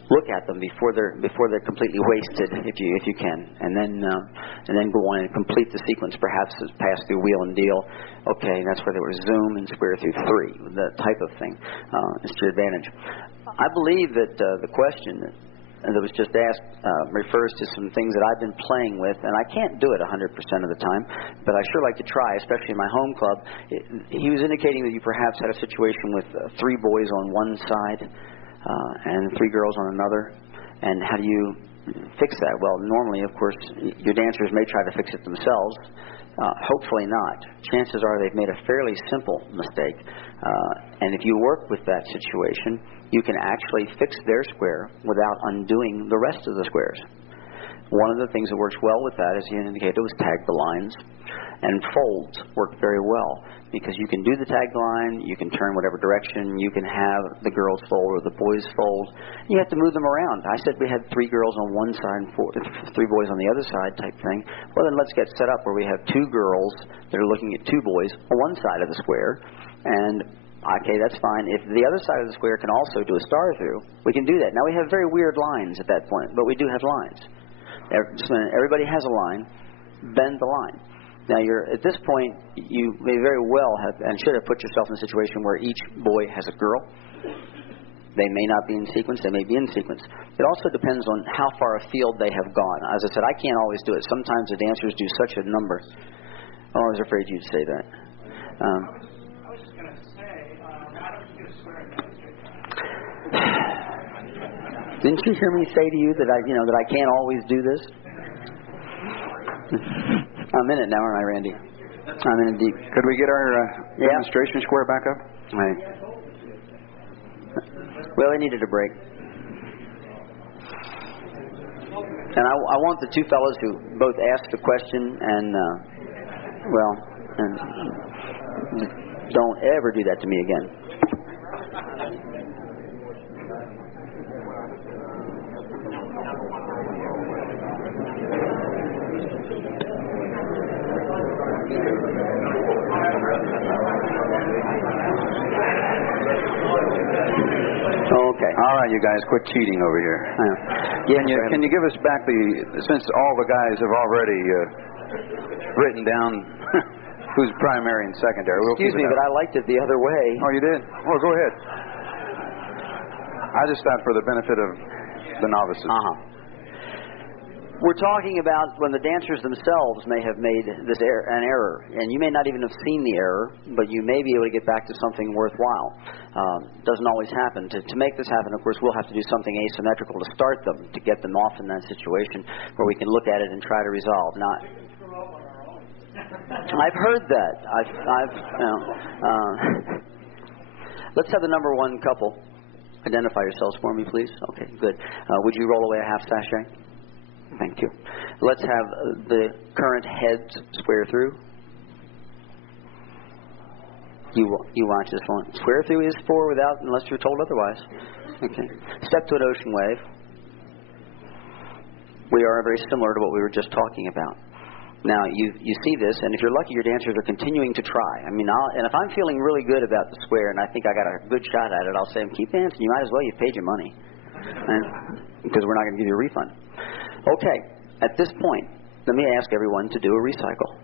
look at them before they're completely wasted, if you can, and then go on and complete the sequence. Perhaps pass through wheel and deal. Okay, that's where they were zoom and square through 3. That type of thing is to your advantage. I believe that the question that was just asked refers to some things that I've been playing with, and I can't do it 100% of the time, but I sure like to try, especially in my home club. He was indicating that you perhaps had a situation with 3 boys on one side and 3 girls on another, and how do you fix that? Well, normally, of course, your dancers may try to fix it themselves. Hopefully not. Chances are they've made a fairly simple mistake, and if you work with that situation, you can actually fix their square without undoing the rest of the squares. One of the things that works well with that, as you indicated, was tag the lines, and folds work very well, because you can do the tag line, you can turn whatever direction, you can have the girls fold or the boys fold. You have to move them around. I said we had 3 girls on one side and 3 boys on the other side type thing. Well, then let's get set up where we have 2 girls that are looking at 2 boys on one side of the square, and okay, that's fine. If the other side of the square can also do a star through, we can do that. Now, we have very weird lines at that point, but we do have lines. Everybody has a line. Bend the line. Now, at this point, you may very well have and should have put yourself in a situation where each boy has a girl. They may not be in sequence. They may be in sequence. It also depends on how far afield they have gone. As I said, I can't always do it. Sometimes the dancers do such a number. Oh, I was afraid you'd say that. Didn't you hear me say to you that I can't always do this? I'm in it now, aren't I, Randy? I'm in it deep. Could we get our demonstration square back up? Right. Well, they needed a break. And I want the 2 fellows who both asked the question and don't ever do that to me again. Okay. All right, you guys, quit cheating over here. Can you give us back since all the guys have already written down who's primary and secondary. Excuse me, but I liked it the other way. Oh, you did? Oh, go ahead. I just thought for the benefit of the novices. We're talking about when the dancers themselves may have made an error, and you may not even have seen the error, but you may be able to get back to something worthwhile. Doesn't always happen. To make this happen, of course, we'll have to do something asymmetrical to start them, to get them off in that situation where we can look at it and try to resolve. I've heard that. Let's have the number 1 couple. Identify yourselves for me, please. Okay, good. Would you roll away a half sachet? Thank you. Let's have the current heads square through. You watch this one. Square through is 4 without, unless you're told otherwise. Okay. Step to an ocean wave. We are very similar to what we were just talking about. Now, you see this, and if you're lucky, your dancers are continuing to try. I mean, and if I'm feeling really good about the square, and I think I got a good shot at it, I'll say, keep dancing. You might as well. You've paid your money. Because we're not going to give you a refund. Okay, at this point, let me ask everyone to do a recycle.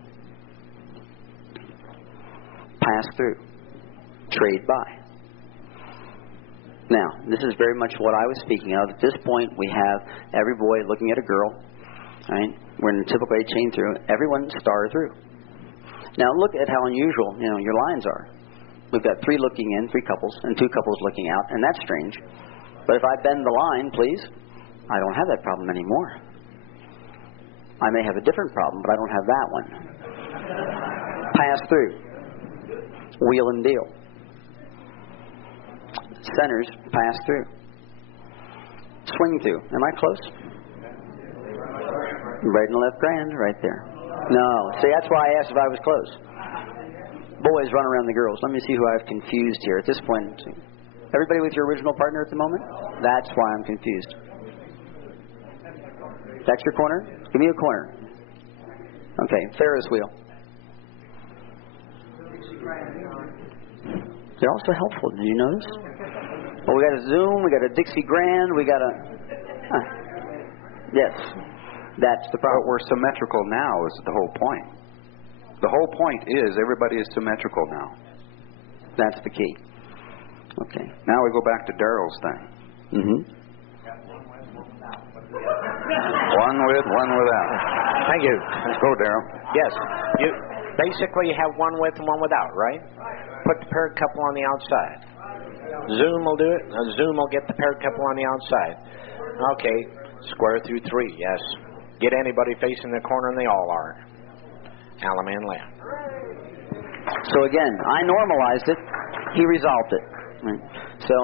Pass through. Trade by. Now, this is very much what I was speaking of. At this point, we have every boy looking at a girl. Right? We're in a typical 8 chain through. Everyone star through. Now, look at how unusual your lines are. We've got 3 looking in, 3 couples, and 2 couples looking out, and that's strange. But if I bend the line, please, I don't have that problem anymore. I may have a different problem, but I don't have that one. Pass through. Wheel and deal. Centers, pass through. Swing through. Am I close? Right and left grand, right there. No. See, that's why I asked if I was close. Boys run around the girls. Let me see who I've confused here at this point. Everybody with your original partner at the moment? That's why I'm confused. That's your corner? Give me a corner. Okay, Ferris wheel. They're also helpful. Did you notice? Well, we got a Zoom, we got a Dixie Grand, we got a... Yes, that's the problem. But we're symmetrical now is the whole point. The whole point is everybody is symmetrical now. That's the key. Okay. Now we go back to Daryl's thing. One with, one without. Thank you. Let's go, Daryl. Yes. You basically have one with and one without, right? Put the paired couple on the outside. Zoom will do it. Zoom will get the paired couple on the outside. Okay. Square through 3, yes. Get anybody facing the corner, and they all are. Alaman left. So again, I normalized it. He resolved it. Right. So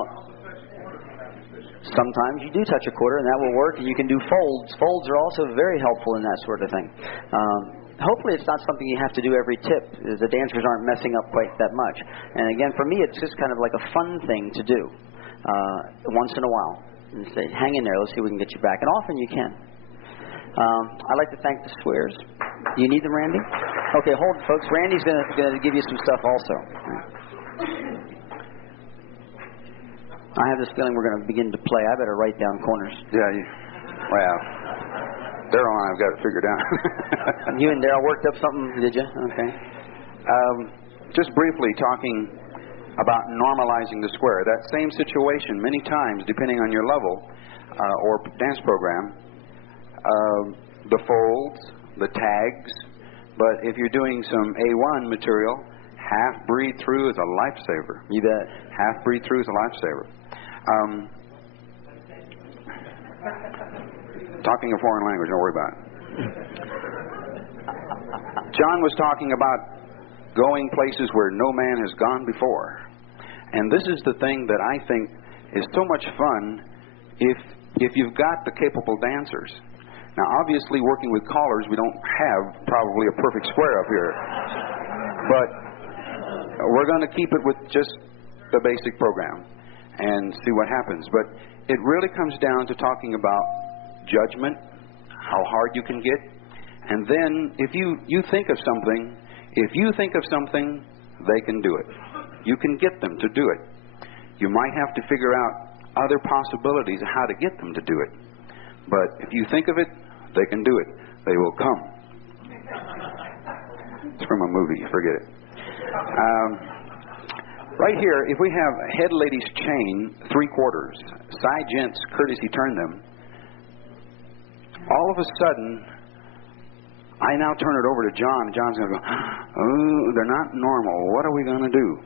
sometimes you do touch a quarter, and that will work, and you can do folds. Folds are also very helpful in that sort of thing. Hopefully it's not something you have to do every tip. The dancers aren't messing up quite that much. And again, for me, it's just kind of like a fun thing to do once in a while. And say, hang in there, let's see if we can get you back. And often you can. I'd like to thank the squares. Do you need them, Randy? Okay, hold it, folks. Randy's going to give you some stuff also. I have this feeling we're going to begin to play. I better write down corners. Yeah, well, Daryl and I have got it figured out. You and Daryl worked up something, did you? Okay. Just briefly talking about normalizing the square. That same situation, many times, depending on your level or dance program, the folds, the tags, but if you're doing some A1 material, half breathe through is a lifesaver. You bet. Half breathe through is a lifesaver. Talking a foreign language, don't worry about it. John was talking about going places where no man has gone before. And this is the thing that I think is so much fun if you've got the capable dancers. Now, obviously, working with callers, we don't have probably a perfect square up here. But we're going to keep it with just the basic program and see what happens. But it really comes down to talking about judgment, how hard you can get. And then if you think of something, they can do it. You can get them to do it. You might have to figure out other possibilities of how to get them to do it. But if you think of it, they can do it. They will come. It's from a movie, forget it. Right here, if we have head ladies chain 3/4, side gents courtesy turn them, all of a sudden, I now turn it over to John, and John's going to go, oh, they're not normal. What are we going to do?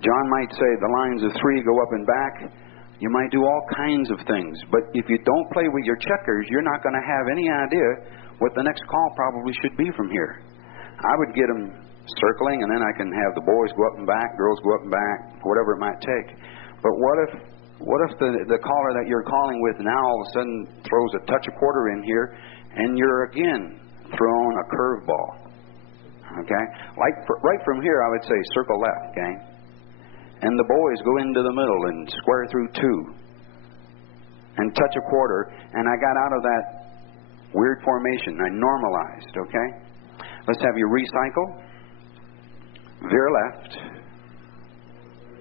John might say the lines of 3 go up and back. You might do all kinds of things. But if you don't play with your checkers, you're not going to have any idea what the next call probably should be from here. I would get them circling, and then I can have the boys go up and back, girls go up and back, whatever it might take. But what if the caller that you're calling with now all of a sudden throws a touch a quarter in here, and you're again throwing a curveball? Okay? Right from here, I would say circle left, gang. And the boys go into the middle and square through 2 and touch a quarter, and I got out of that weird formation. I normalized, okay? Let's have you recycle, veer left,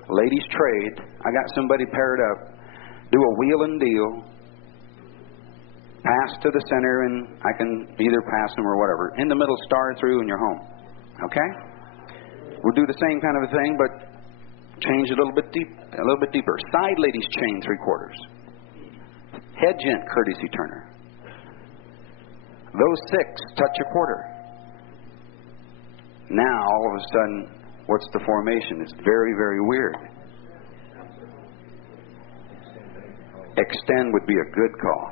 ladies trade. I got somebody paired up. Do a wheel and deal, pass to the center, and I can either pass them or whatever. In the middle, star through, and you're home. Okay? We'll do the same kind of a thing, but change a little bit deeper. Side ladies chain 3/4. Head gent courtesy turner. Those 6 touch a quarter. Now all of a sudden, what's the formation? It's very, very weird. Extend would be a good call.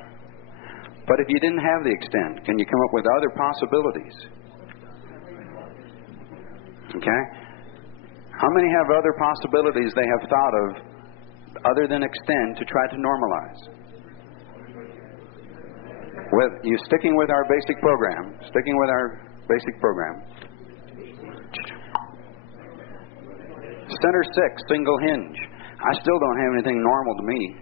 But if you didn't have the extend, can you come up with other possibilities? Okay? How many have other possibilities they have thought of other than extend to try to normalize? With you sticking with our basic program, Center 6, single hinge. I still don't have anything normal to me.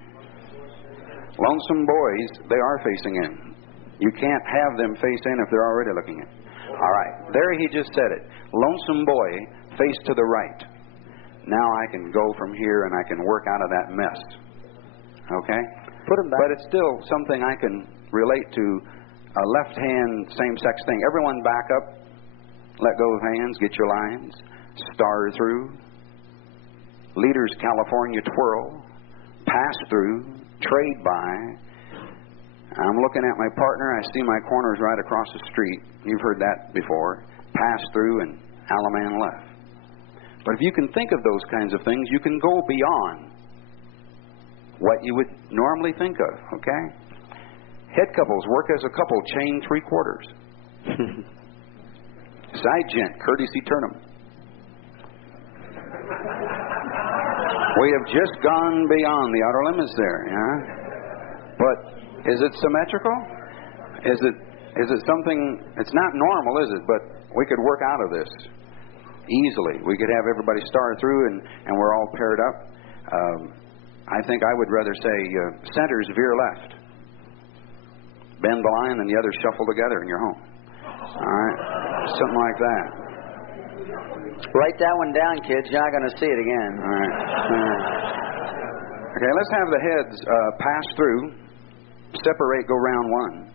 Lonesome boys, they are facing in. You can't have them face in if they're already looking in. All right, there he just said it. Lonesome boy, face to the right. Now I can go from here and I can work out of that mess. Okay? Put him back. But it's still something I can relate to a left-hand same-sex thing. Everyone back up. Let go of hands. Get your lines. Star through. Leaders California twirl. Pass through. Trade by. I'm looking at my partner. I see my corners right across the street. You've heard that before. Pass through and Alaman left. But if you can think of those kinds of things, you can go beyond what you would normally think of, okay? Head couples work as a couple, chain 3/4. Side gent, courtesy turnum. We have just gone beyond the outer limits there, yeah? But is it symmetrical? Is it something, it's not normal, is it? But we could work out of this easily. We could have everybody star through and we're all paired up. I think I would rather say centers veer left. Bend the line and the others shuffle together and you're home. All right? Something like that. Write that one down, kids. You're not going to see it again. All right. Okay, let's have the heads pass through, separate, go round one.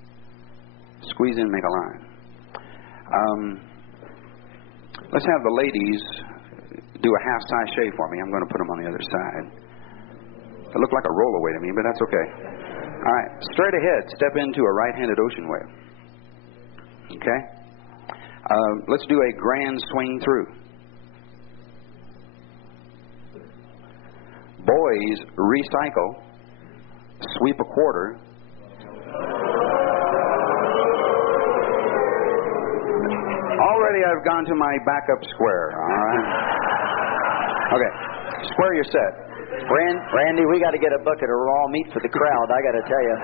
Squeeze in, make a line. Let's have the ladies do a half sachet for me. I'm going to put them on the other side. It looked like a rollaway to me, but that's okay. All right, straight ahead, step into a right-handed ocean wave. Okay? Let's do a grand swing through. Boys, recycle, sweep a quarter. Already I've gone to my backup square, all right? Okay, square your set. Randy, we got to get a bucket of raw meat for the crowd. I got to tell you,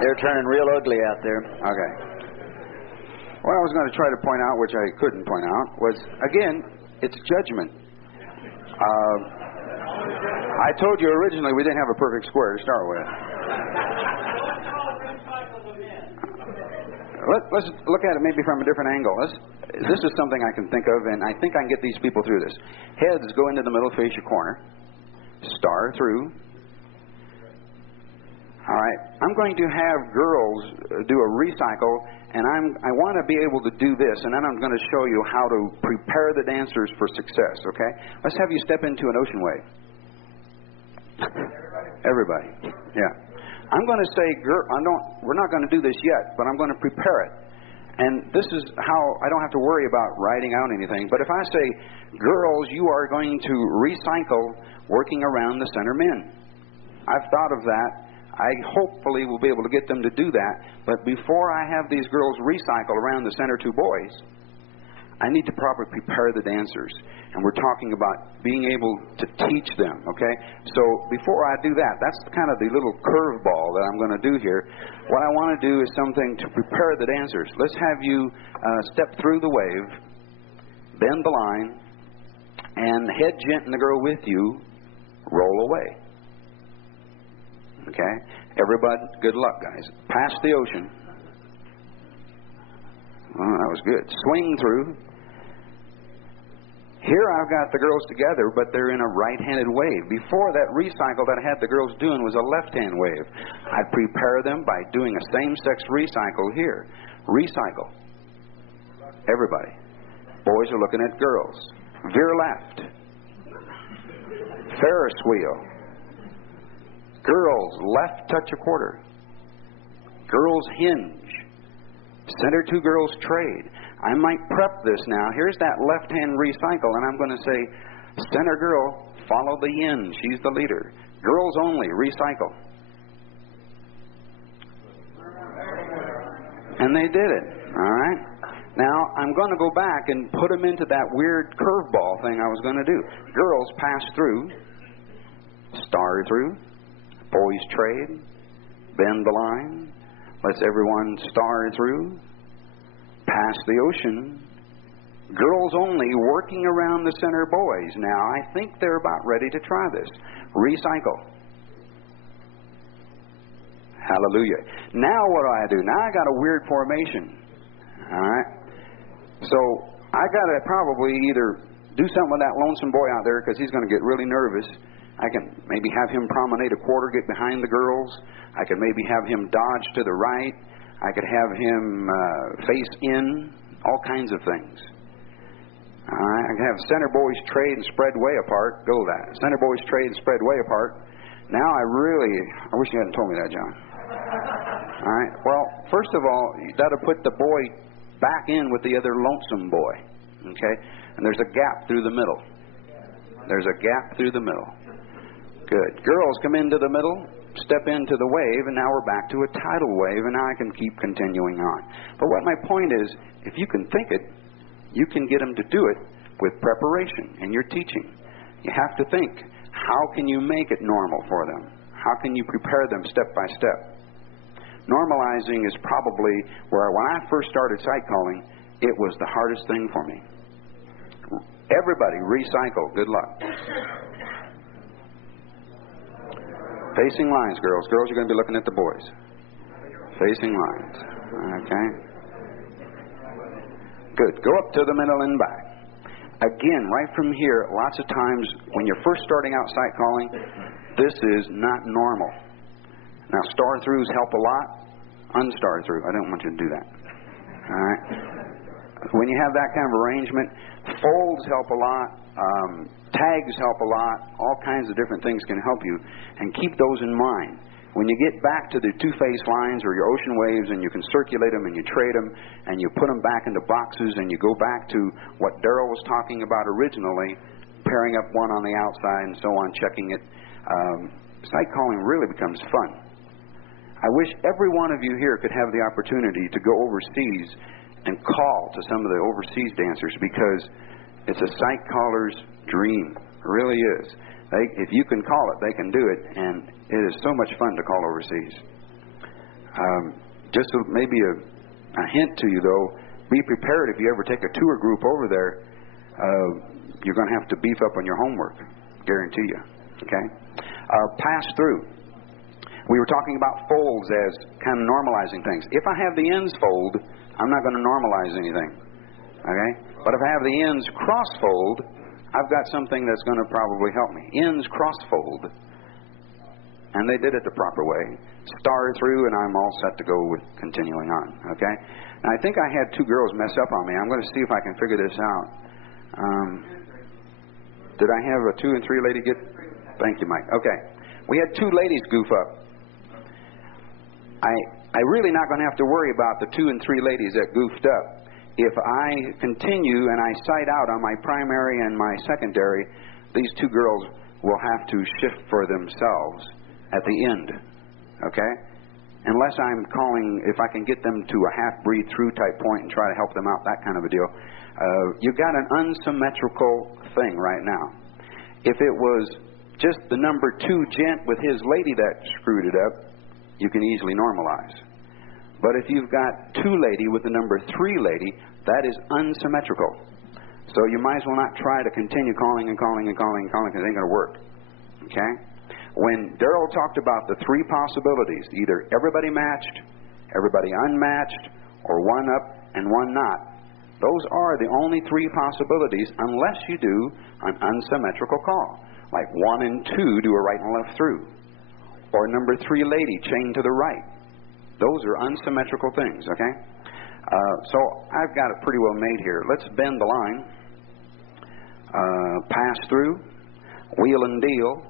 they're turning real ugly out there. Okay. What I was going to try to point out, which I couldn't point out, was, again, it's judgment. I told you originally we didn't have a perfect square to start with. Let's look at it maybe from a different angle. This is something I can think of, and I think I can get these people through this. Heads go into the middle, face your corner. Star through. All right. I'm going to have girls do a recycle, and I want to be able to do this, and then I'm going to show you how to prepare the dancers for success, okay? Let's have you step into an ocean wave. Everybody. Yeah. I'm going to say, we're not going to do this yet, but I'm going to prepare it. And this is how I don't have to worry about writing out anything. But if I say, girls, you are going to recycle working around the center men. I've thought of that. I hopefully will be able to get them to do that. But before I have these girls recycle around the center two boys, I need to properly prepare the dancers. And we're talking about being able to teach them, okay? So before I do that, that's kind of the little curveball that I'm going to do here. What I want to do is something to prepare the dancers. Let's have you step through the wave, bend the line, and head gent and the girl with you roll away. Okay? Everybody, good luck, guys. Pass the ocean. Well, that was good. Swing through. Here I've got the girls together, but they're in a right-handed wave. Before, that recycle that I had the girls doing was a left-hand wave. I prepare them by doing a same-sex recycle here. Recycle. Everybody. Boys are looking at girls. Veer left. Ferris wheel. Girls, left touch a quarter. Girls hinge. Center two girls trade. I might prep this now. Here's that left-hand recycle, and I'm going to say, center girl, follow the yin. She's the leader. Girls only, recycle. And they did it, all right? Now, I'm going to go back and put them into that weird curveball thing I was going to do. Girls pass through, star through, boys trade, bend the line, lets everyone star through, pass the ocean, girls only, working around the center boys. Now, I think they're about ready to try this. Recycle. Hallelujah. Now what do? Now I got a weird formation. All right? So I got to probably either do something with that lonesome boy out there because he's going to get really nervous. I can maybe have him promenade a quarter, get behind the girls. I could maybe have him dodge to the right. I could have him face in, all kinds of things. All right? I can have center boys trade and spread way apart. Go that. Center boys trade and spread way apart. Now I wish you hadn't told me that, John. All right. Well, first of all, you got to put the boy back in with the other lonesome boy. Okay? And there's a gap through the middle. There's a gap through the middle. Good. Girls come into the middle, step into the wave, and now we're back to a tidal wave, and now I can keep continuing on. But what my point is, if you can think it, you can get them to do it with preparation in your teaching. You have to think, how can you make it normal for them? How can you prepare them step by step? Normalizing is probably where, when I first started sight calling, it was the hardest thing for me. Everybody recycle. Good luck. Facing lines, girls. Girls, you're going to be looking at the boys. Facing lines. Okay? Good. Go up to the middle and back. Again, right from here, lots of times when you're first starting out sight calling, this is not normal. Now, star throughs help a lot. Unstar through. I don't want you to do that. All right? When you have that kind of arrangement, folds help a lot. Tags help a lot. All kinds of different things can help you. And keep those in mind. When you get back to the two-phase lines or your ocean waves and you can circulate them and you trade them and you put them back into boxes and you go back to what Daryl was talking about originally, pairing up one on the outside and so on, checking it, sight calling really becomes fun. I wish every one of you here could have the opportunity to go overseas and call to some of the overseas dancers, because it's a sight caller's dream. It really is. If you can call it, they can do it, and it is so much fun to call overseas. Just maybe a hint to you, though, be prepared if you ever take a tour group over there. You're going to have to beef up on your homework, guarantee you. Okay? Pass through. We were talking about folds as kind of normalizing things. If I have the ends fold, I'm not going to normalize anything. Okay? But if I have the ends cross-fold, I've got something that's going to probably help me. Ends cross-fold. And they did it the proper way. Star through, and I'm all set to go with continuing on. Okay? Now, I think I had two girls mess up on me. I'm going to see if I can figure this out. Did I have a 2 and 3 lady get... Thank you, Mike. Okay. We had 2 ladies goof up. I'm really not going to have to worry about the 2 and 3 ladies that goofed up. If I continue and I sight out on my primary and my secondary, these 2 girls will have to shift for themselves at the end. Okay? Unless I'm calling, if I can get them to a half breathe through type point and try to help them out, that kind of a deal. You've got an unsymmetrical thing right now. If it was just the number 2 gent with his lady that screwed it up, you can easily normalize. But if you've got 2 lady with the number 3 lady, that is unsymmetrical. So you might as well not try to continue calling and calling and calling and calling, because it ain't going to work. Okay? When Daryl talked about the 3 possibilities, either everybody matched, everybody unmatched, or 1 up and 1 not, those are the only 3 possibilities unless you do an unsymmetrical call. Like 1 and 2 do a right and left through. Or number 3 lady, chain to the right. Those are unsymmetrical things, okay? So I've got it pretty well made here. Let's bend the line. Pass through. Wheel and deal.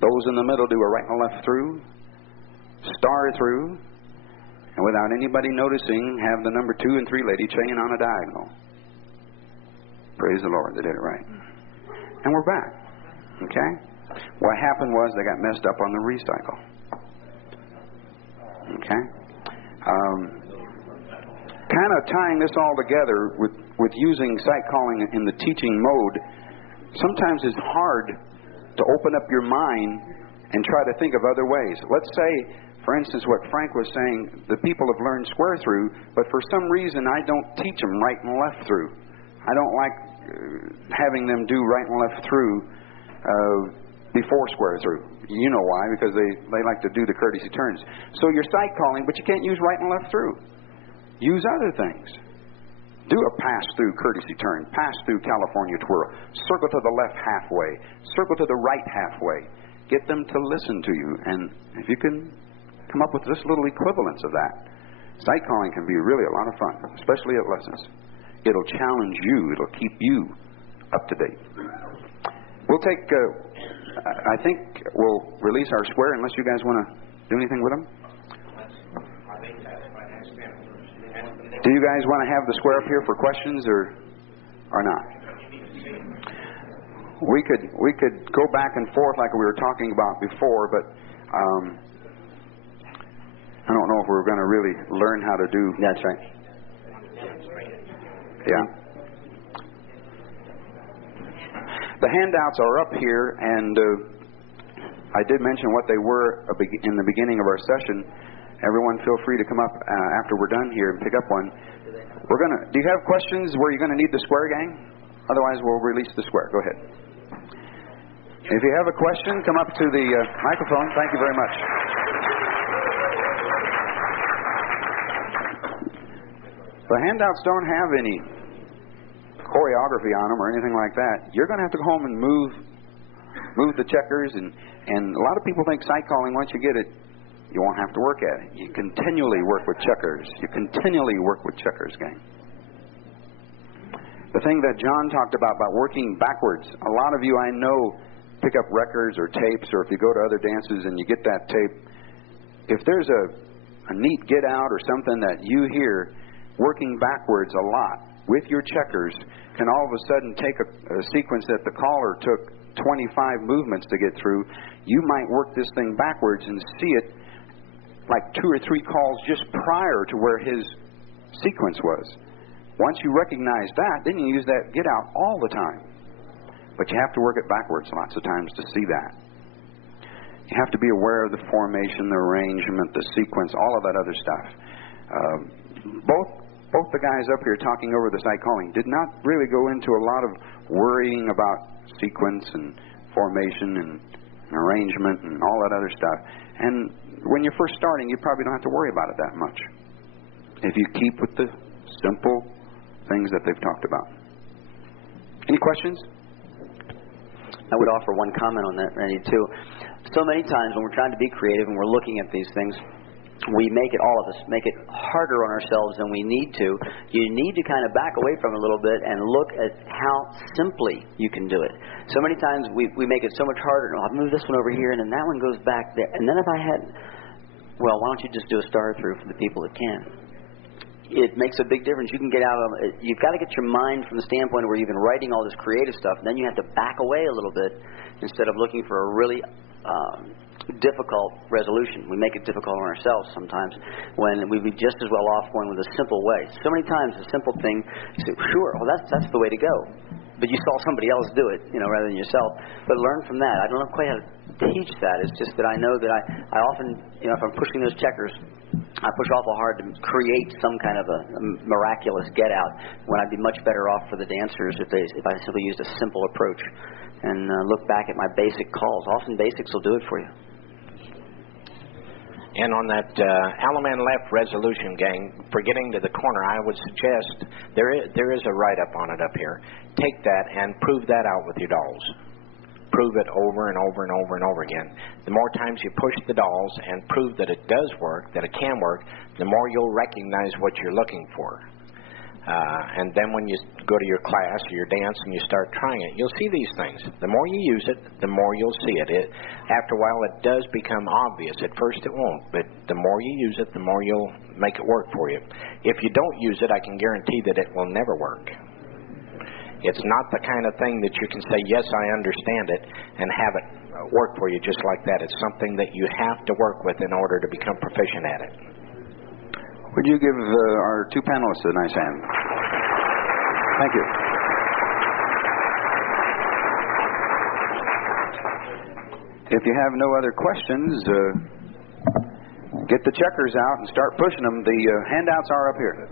Those in the middle do a right and left through. Star through. And without anybody noticing, have the number 2 and 3 lady chain on a diagonal. Praise the Lord, they did it right. And we're back. Okay? What happened was they got messed up on the recycle. Okay? kind of tying this all together with using sight calling in the teaching mode, sometimes it's hard to open up your mind and try to think of other ways. Let's say, for instance, what Frank was saying, the people have learned square through, but for some reason I don't teach them right and left through. I don't like having them do right and left through before square through. You know why, because they like to do the courtesy turns. So you're sight calling, but you can't use right and left through. Use other things. Do a pass-through courtesy turn, pass-through California twirl, circle to the left halfway, circle to the right halfway. Get them to listen to you, and if you can come up with just little equivalents of that, sight calling can be really a lot of fun, especially at lessons. It'll challenge you. It'll keep you up to date. We'll take, I think we'll release our square unless you guys want to do anything with them. Do you guys want to have the square up here for questions or not? We could go back and forth like we were talking about before, but I don't know if we're going to really learn how to do. That's right. Yeah. The handouts are up here, and I did mention what they were in the beginning of our session. Everyone feel free to come up after we're done here and pick up one. Do you have questions where you're going to need the square, gang? Otherwise, we'll release the square. Go ahead. If you have a question, come up to the microphone. Thank you very much. The handouts don't have any choreography on them or anything like that. You're going to have to go home and move the checkers, and a lot of people think sight calling, once you get it, you won't have to work at it. You continually work with checkers. You continually work with checkers, gang. The thing that John talked about working backwards, a lot of you I know pick up records or tapes, or if you go to other dances and you get that tape, if there's a neat get out or something that you hear, working backwards a lot with your checkers can all of a sudden take a sequence that the caller took 25 movements to get through. You might work this thing backwards and see it like 2 or 3 calls just prior to where his sequence was. Once you recognize that, then you use that get out all the time. But you have to work it backwards lots of times to see that. You have to be aware of the formation, the arrangement, the sequence, all of that other stuff. Both the guys up here talking over the sight calling did not really go into a lot of worrying about sequence and formation and arrangement and all that other stuff. And when you're first starting, you probably don't have to worry about it that much if you keep with the simple things that they've talked about. Any questions? I would offer one comment on that, Randy, too. So many times when we're trying to be creative and we're looking at these things, we make it, all of us, make it harder on ourselves than we need to. You need to kind of back away from it a little bit and look at how simply you can do it. So many times we make it so much harder. I'll move this one over here, and then that one goes back there. And then if I had, well, why don't you just do a star through for the people that can? It makes a big difference. You can get out of it. You've got to get your mind from the standpoint where you've been writing all this creative stuff, and then you have to back away a little bit instead of looking for a really difficult resolution. We make it difficult on ourselves sometimes when we'd be just as well off going with a simple way. So many times a simple thing, you say, sure, well that's the way to go. But you saw somebody else do it, rather than yourself. But learn from that. I don't know quite how to teach that. It's just that I know that I often, if I'm pushing those checkers, I push awful hard to create some kind of a miraculous get out when I'd be much better off for the dancers if I simply used a simple approach and look back at my basic calls. Often basics will do it for you. And on that Alaman left resolution, gang, for getting to the corner, I would suggest there is a write-up on it up here. Take that and prove that out with your dolls. Prove it over and over and over and over again. The more times you push the dolls and prove that it does work, that it can work, the more you'll recognize what you're looking for. And then when you go to your class or your dance and you start trying it, you'll see these things. The more you use it, the more you'll see it. After a while, it does become obvious. At first, it won't, but the more you use it, the more you'll make it work for you. If you don't use it, I can guarantee that it will never work. It's not the kind of thing that you can say, yes, I understand it, and have it work for you just like that. It's something that you have to work with in order to become proficient at it. Would you give our two panelists a nice hand? Thank you. If you have no other questions, get the checkers out and start pushing them. The handouts are up here.